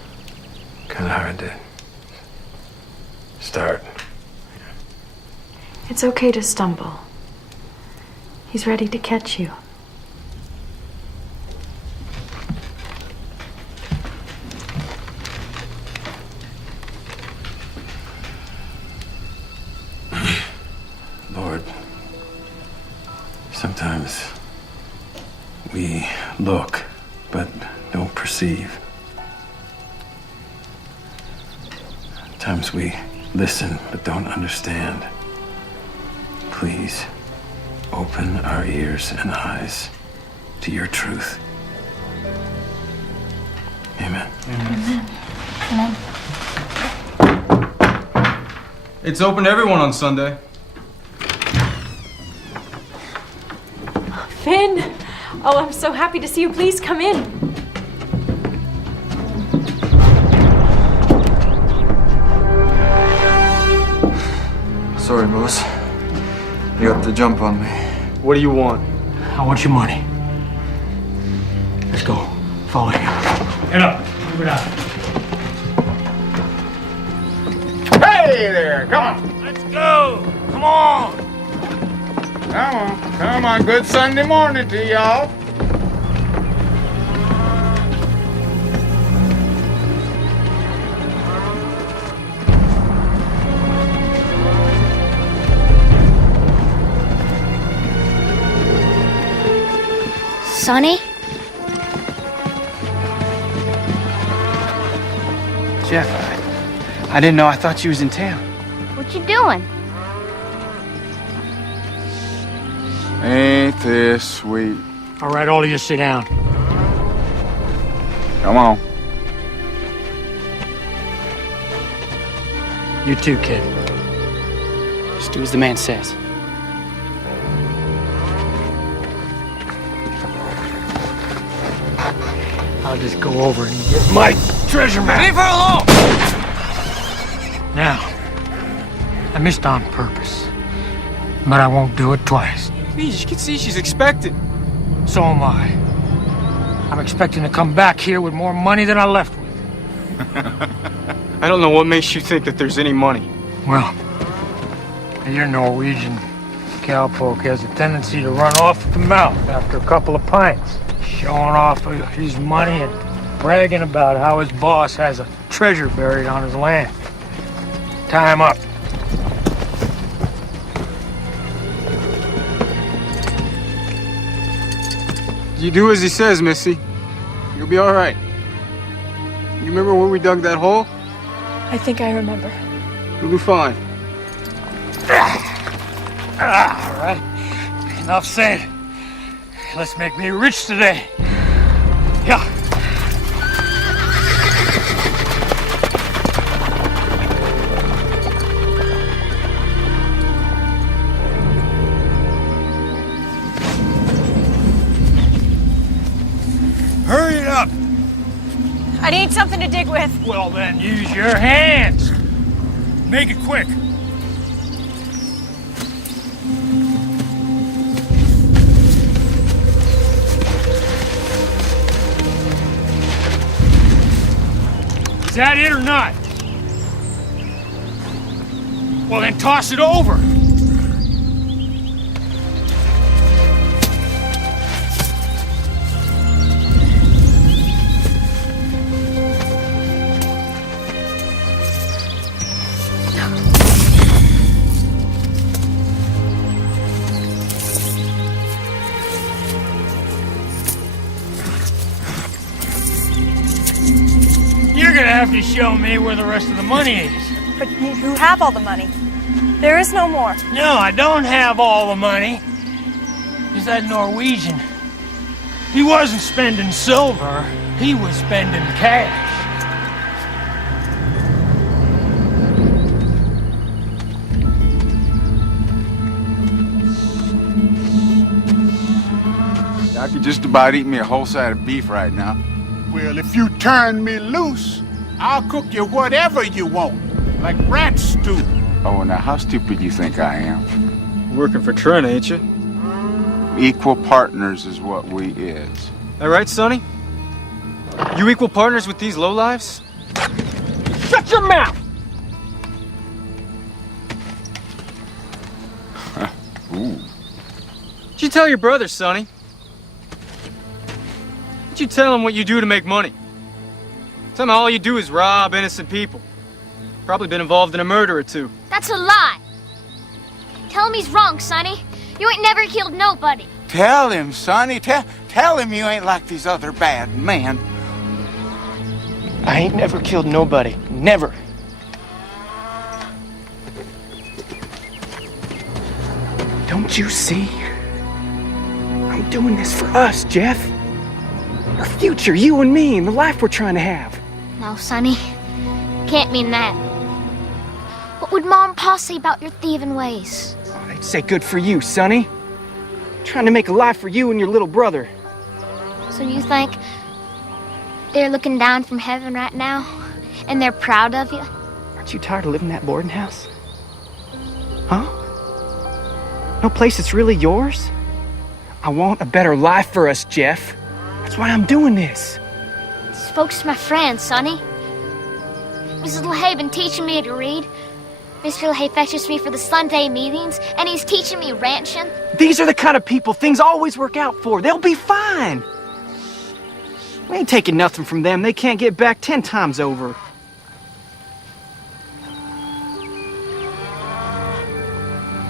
hard to start. It's okay to stumble. He's ready to catch you. Lord, sometimes we look but don't perceive. Sometimes we listen but don't understand. Please open our ears and eyes to your truth. Amen. Amen. Amen. It's open to everyone on Sunday. Finn! Oh, I'm so happy to see you. Please come in. Sorry, boss. You have to jump on me. What do you want? I want your money. Let's go. Follow you. Get up. Move it out. Hey there, come on. Let's go. Come on. Come on. Good Sunday morning to y'all. Sonny? Jeff, I didn't know. I thought you was in town. What you doing? Ain't this sweet? All right, all of you sit down. Come on. You too, kid. Just do as the man says. I'll just go over and get my treasure map. Leave her alone! Now, I missed on purpose, but I won't do it twice. Please, you can see she's expected. So am I. I'm expecting to come back here with more money than I left with. I don't know what makes you think that there's any money. Well, your Norwegian cowpoke has a tendency to run off at the mouth after a couple of pints, showing off his money and bragging about how his boss has a treasure buried on his land. Tie him up. You do as he says, Missy. You'll be all right. You remember where we dug that hole? I think I remember. You'll be fine. All right. Enough said. Let's make me rich today. Yeah. Hurry it up. I need something to dig with. Well, then use your hands. Make it quick. Is that it or not? Well, then toss it over. You're gonna have to show me where the rest of the money is. But you have all the money. There is no more. No, I don't have all the money. Is that Norwegian? He wasn't spending silver. He was spending cash. I could just about eat me a whole side of beef right now. Well, if you turn me loose, I'll cook you whatever you want, like rat stew. Oh, now how stupid you think I am? Working for Trent, ain't you? Equal partners is what we is. All right, Sonny? You equal partners with these lowlives? Shut your mouth! Ooh. What'd you tell your brother, Sonny? What'd you tell him what you do to make money? Tell him all you do is rob innocent people. Probably been involved in a murder or two. That's a lie. Tell him he's wrong, Sonny. You ain't never killed nobody. Tell him, Sonny. Tell him you ain't like these other bad men. I ain't never killed nobody. Never. Don't you see? I'm doing this for us, Jeff. Our future, you and me, and the life we're trying to have. No, Sonny. Can't mean that. What would Mom and Pa say about your thieving ways? Oh, they'd say good for you, Sonny. Trying to make a life for you and your little brother. So you think they're looking down from heaven right now, and they're proud of you? Aren't you tired of living in that boarding house? Huh? No place that's really yours? I want a better life for us, Jeff. That's why I'm doing this. These folks are my friends, Sonny. Mrs. LaHaye been teaching me to read. Mr. LaHaye fetches me for the Sunday meetings, and he's teaching me ranching. These are the kind of people things always work out for. They'll be fine. We ain't taking nothing from them. They can't get back 10 times over.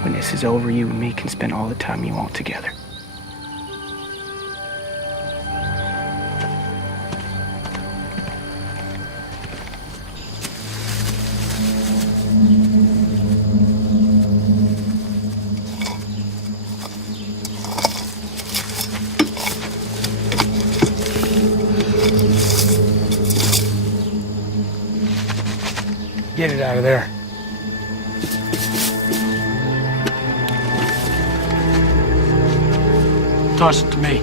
When this is over, you and me can spend all the time you want together. Get it out of there. Toss it to me.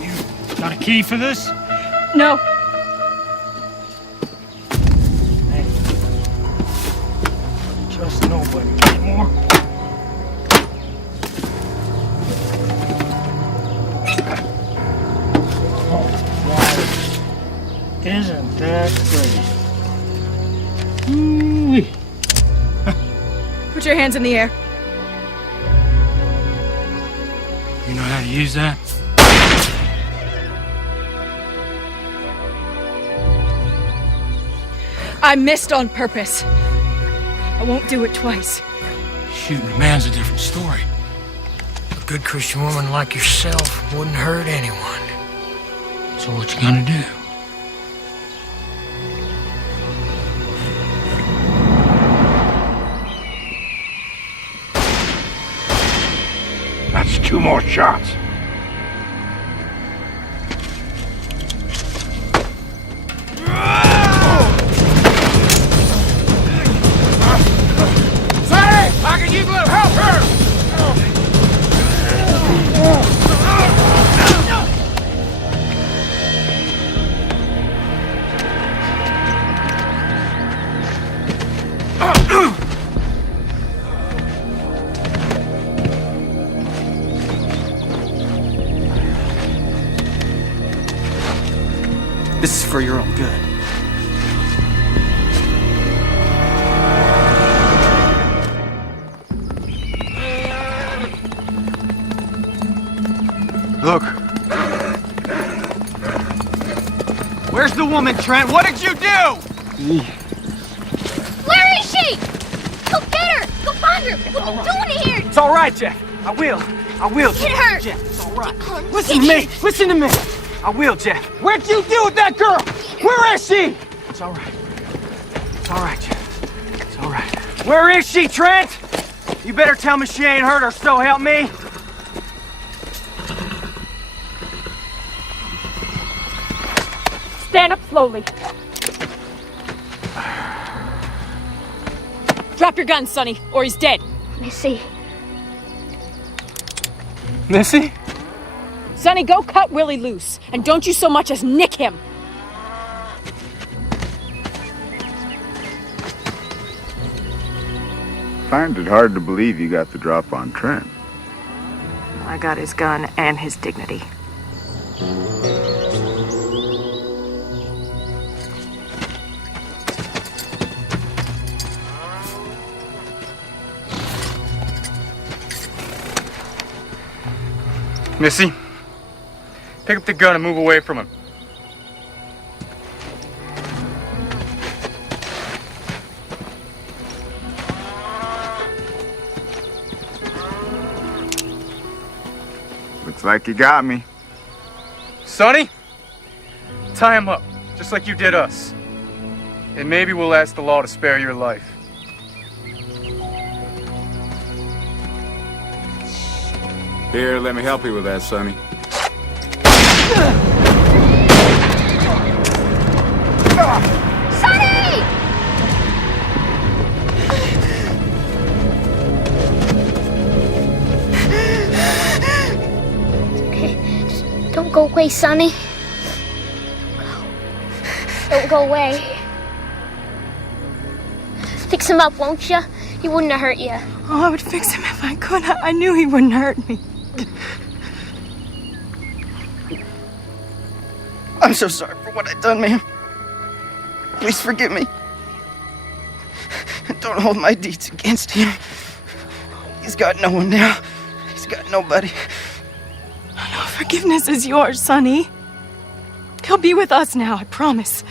You got a key for this? No. Trust nobody anymore. Oh, wow. Isn't that great? Ooh-wee. Put your hands in the air. You know how to use that? I missed on purpose. I won't do it twice. Shooting a man's a different story. A good Christian woman like yourself wouldn't hurt anyone. So what you gonna do? That's 2 more shots. I can use a little help here! This is for your own good. Look. Where's the woman, Trent? What did you do? Where is she? Go get her! Go find her! What are you doing here? It's all right, Jeff. I will. Get her! Jeff, it's all right. Get Listen to me. Listen to me. I will, Jeff. What'd you do with that girl? Where is she? It's all right. It's all right, Jeff. It's all right. Where is she, Trent? You better tell me she ain't hurt or so help me. Stand up slowly. Drop your gun, Sonny, or he's dead. Missy. Missy? Sonny, go cut Willie loose, and don't you so much as nick him. Find it hard to believe you got the drop on Trent. I got his gun and his dignity. Missy, pick up the gun and move away from him. Looks like you got me. Sonny, tie him up, just like you did us. And maybe we'll ask the law to spare your life. Here, let me help you with that, Sonny. Sonny! Okay, just don't go away, Sonny. Don't go away. Fix him up, won't you? He wouldn't have hurt you. Oh, I would fix him if I could. I knew he wouldn't hurt me. I'm so sorry for what I done, ma'am. Please forgive me. Don't hold my deeds against him. He's got no one now. He's got nobody. No, forgiveness is yours, Sonny. He'll be with us now, I promise.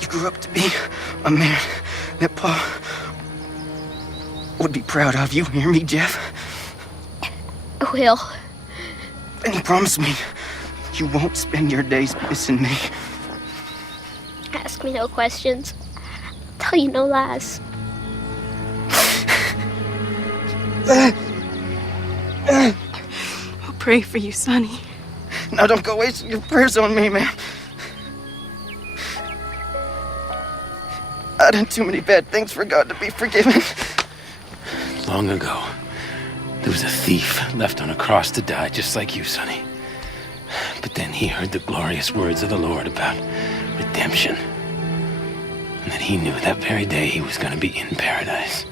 You grew up to be a man that Pa would be proud of. You hear me, Jeff? I will. And you promise me you won't spend your days missing me. Ask me no questions. I'll tell you no lies. We'll pray for you, Sonny. Now don't go wasting your prayers on me, man. I done too many bad things for God to be forgiven. Long ago, there was a thief left on a cross to die, just like you, Sonny. But then he heard the glorious words of the Lord about redemption. And that he knew that very day he was going to be in paradise.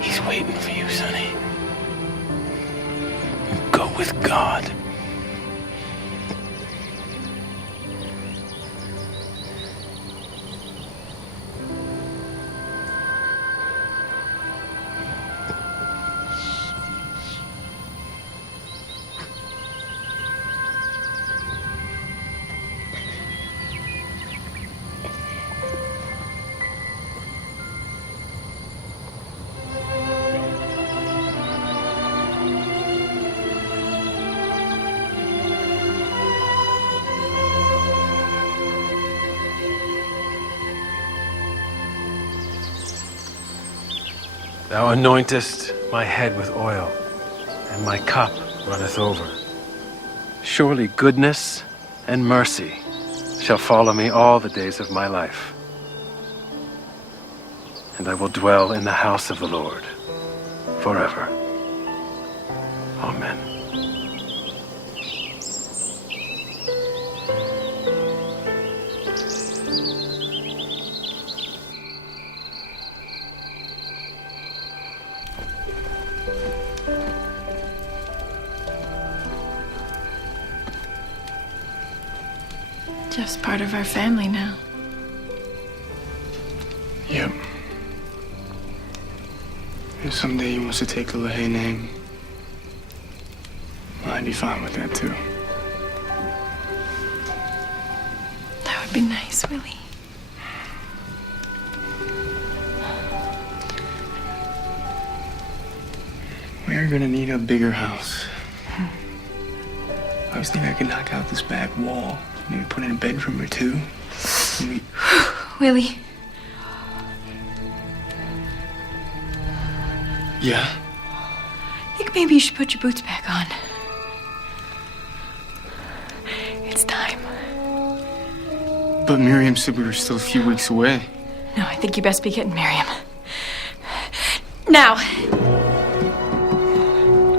He's waiting for you, Sonny. Go with God. Thou anointest my head with oil, and my cup runneth over. Surely goodness and mercy shall follow me all the days of my life. And I will dwell in the house of the Lord forever. Amen. Jeff's part of our family now. Yep. If someday he wants to take the LaHaye name, I'd be fine with that too. That would be nice, Willie. We're gonna need a bigger house. I was thinking I could knock out this back wall, maybe put in a bedroom or two. Willie, Yeah? I think maybe you should put your boots back on. It's time. But Miriam said we were still a few weeks away. No, I think you best be getting Miriam. Now!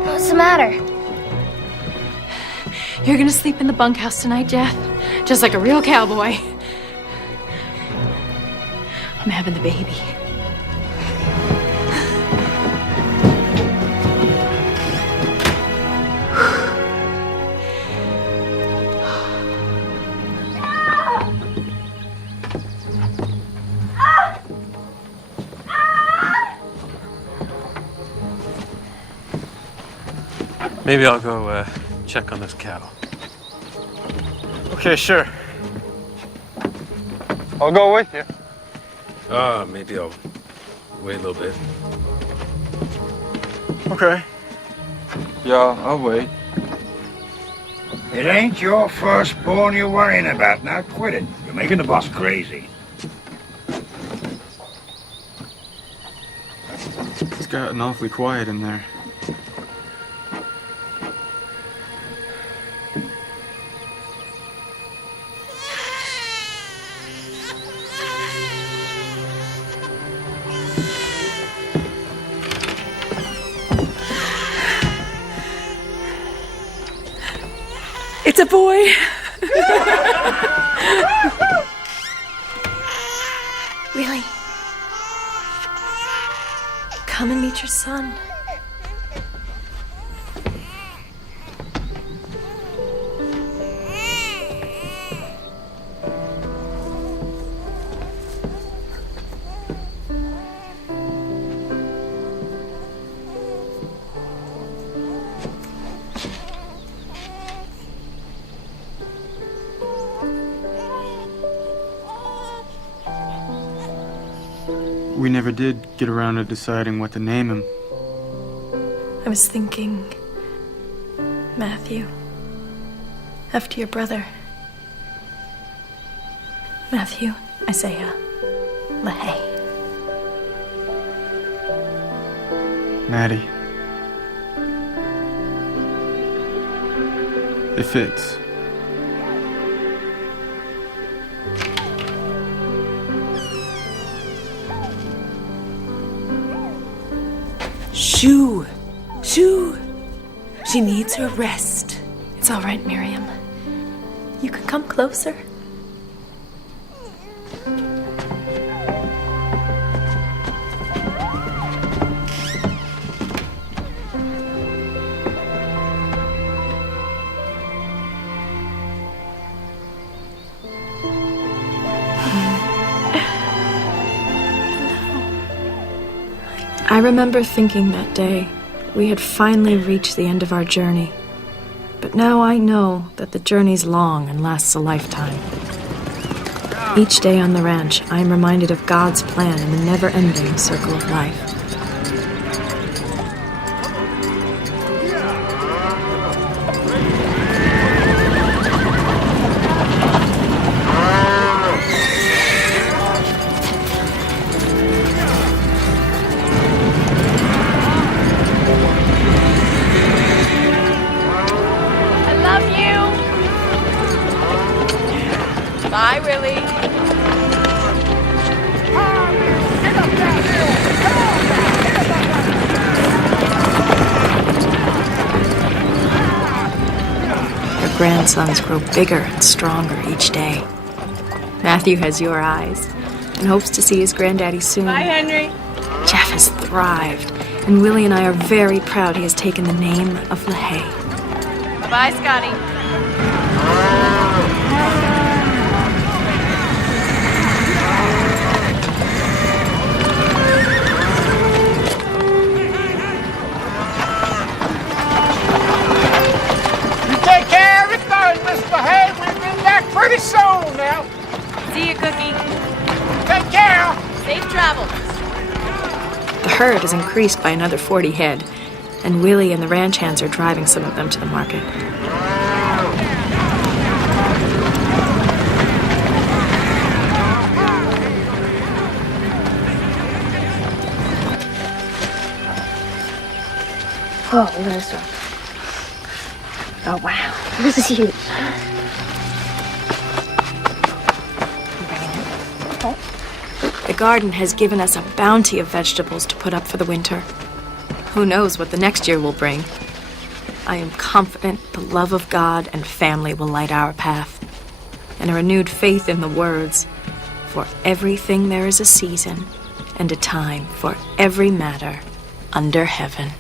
What's the matter? You're gonna sleep in the bunkhouse tonight, Jeff. Just like a real cowboy. I'm having the baby. Maybe I'll go check on this cow. Okay, sure. I'll go with you. Maybe I'll wait a little bit. Okay. Yeah, I'll wait. It ain't your firstborn you're worrying about. Now quit it. You're making the boss crazy. It's gotten awfully quiet in there. It's a boy! Willie, come and meet your son. We never did get around to deciding what to name him. I was thinking, Matthew, after your brother. Matthew Isaiah LaHaye. Maddie. It fits. Shoo! Shoo! She needs her rest. It's all right, Miriam. You can come closer. I remember thinking that day we had finally reached the end of our journey. But now I know that the journey's long and lasts a lifetime. Each day on the ranch, I am reminded of God's plan in the never-ending circle of life. Bye, Willie. Your grandsons grow bigger and stronger each day. Matthew has your eyes and hopes to see his granddaddy soon. Bye, Henry. Jeff has thrived, and Willie and I are very proud he has taken the name of LaHaye. Bye-bye, Scotty. Take care of everything, Miss LaHaye. We'll be back pretty soon now. See you, Cookie. Take care. Safe travels. The herd has increased by another 40 head, and Willie and the ranch hands are driving some of them to the market. Oh, this one. Oh, wow. This is huge. The garden has given us a bounty of vegetables to put up for the winter. Who knows what the next year will bring? I am confident the love of God and family will light our path, and a renewed faith in the words, "For everything there is a season, and a time for every matter under heaven."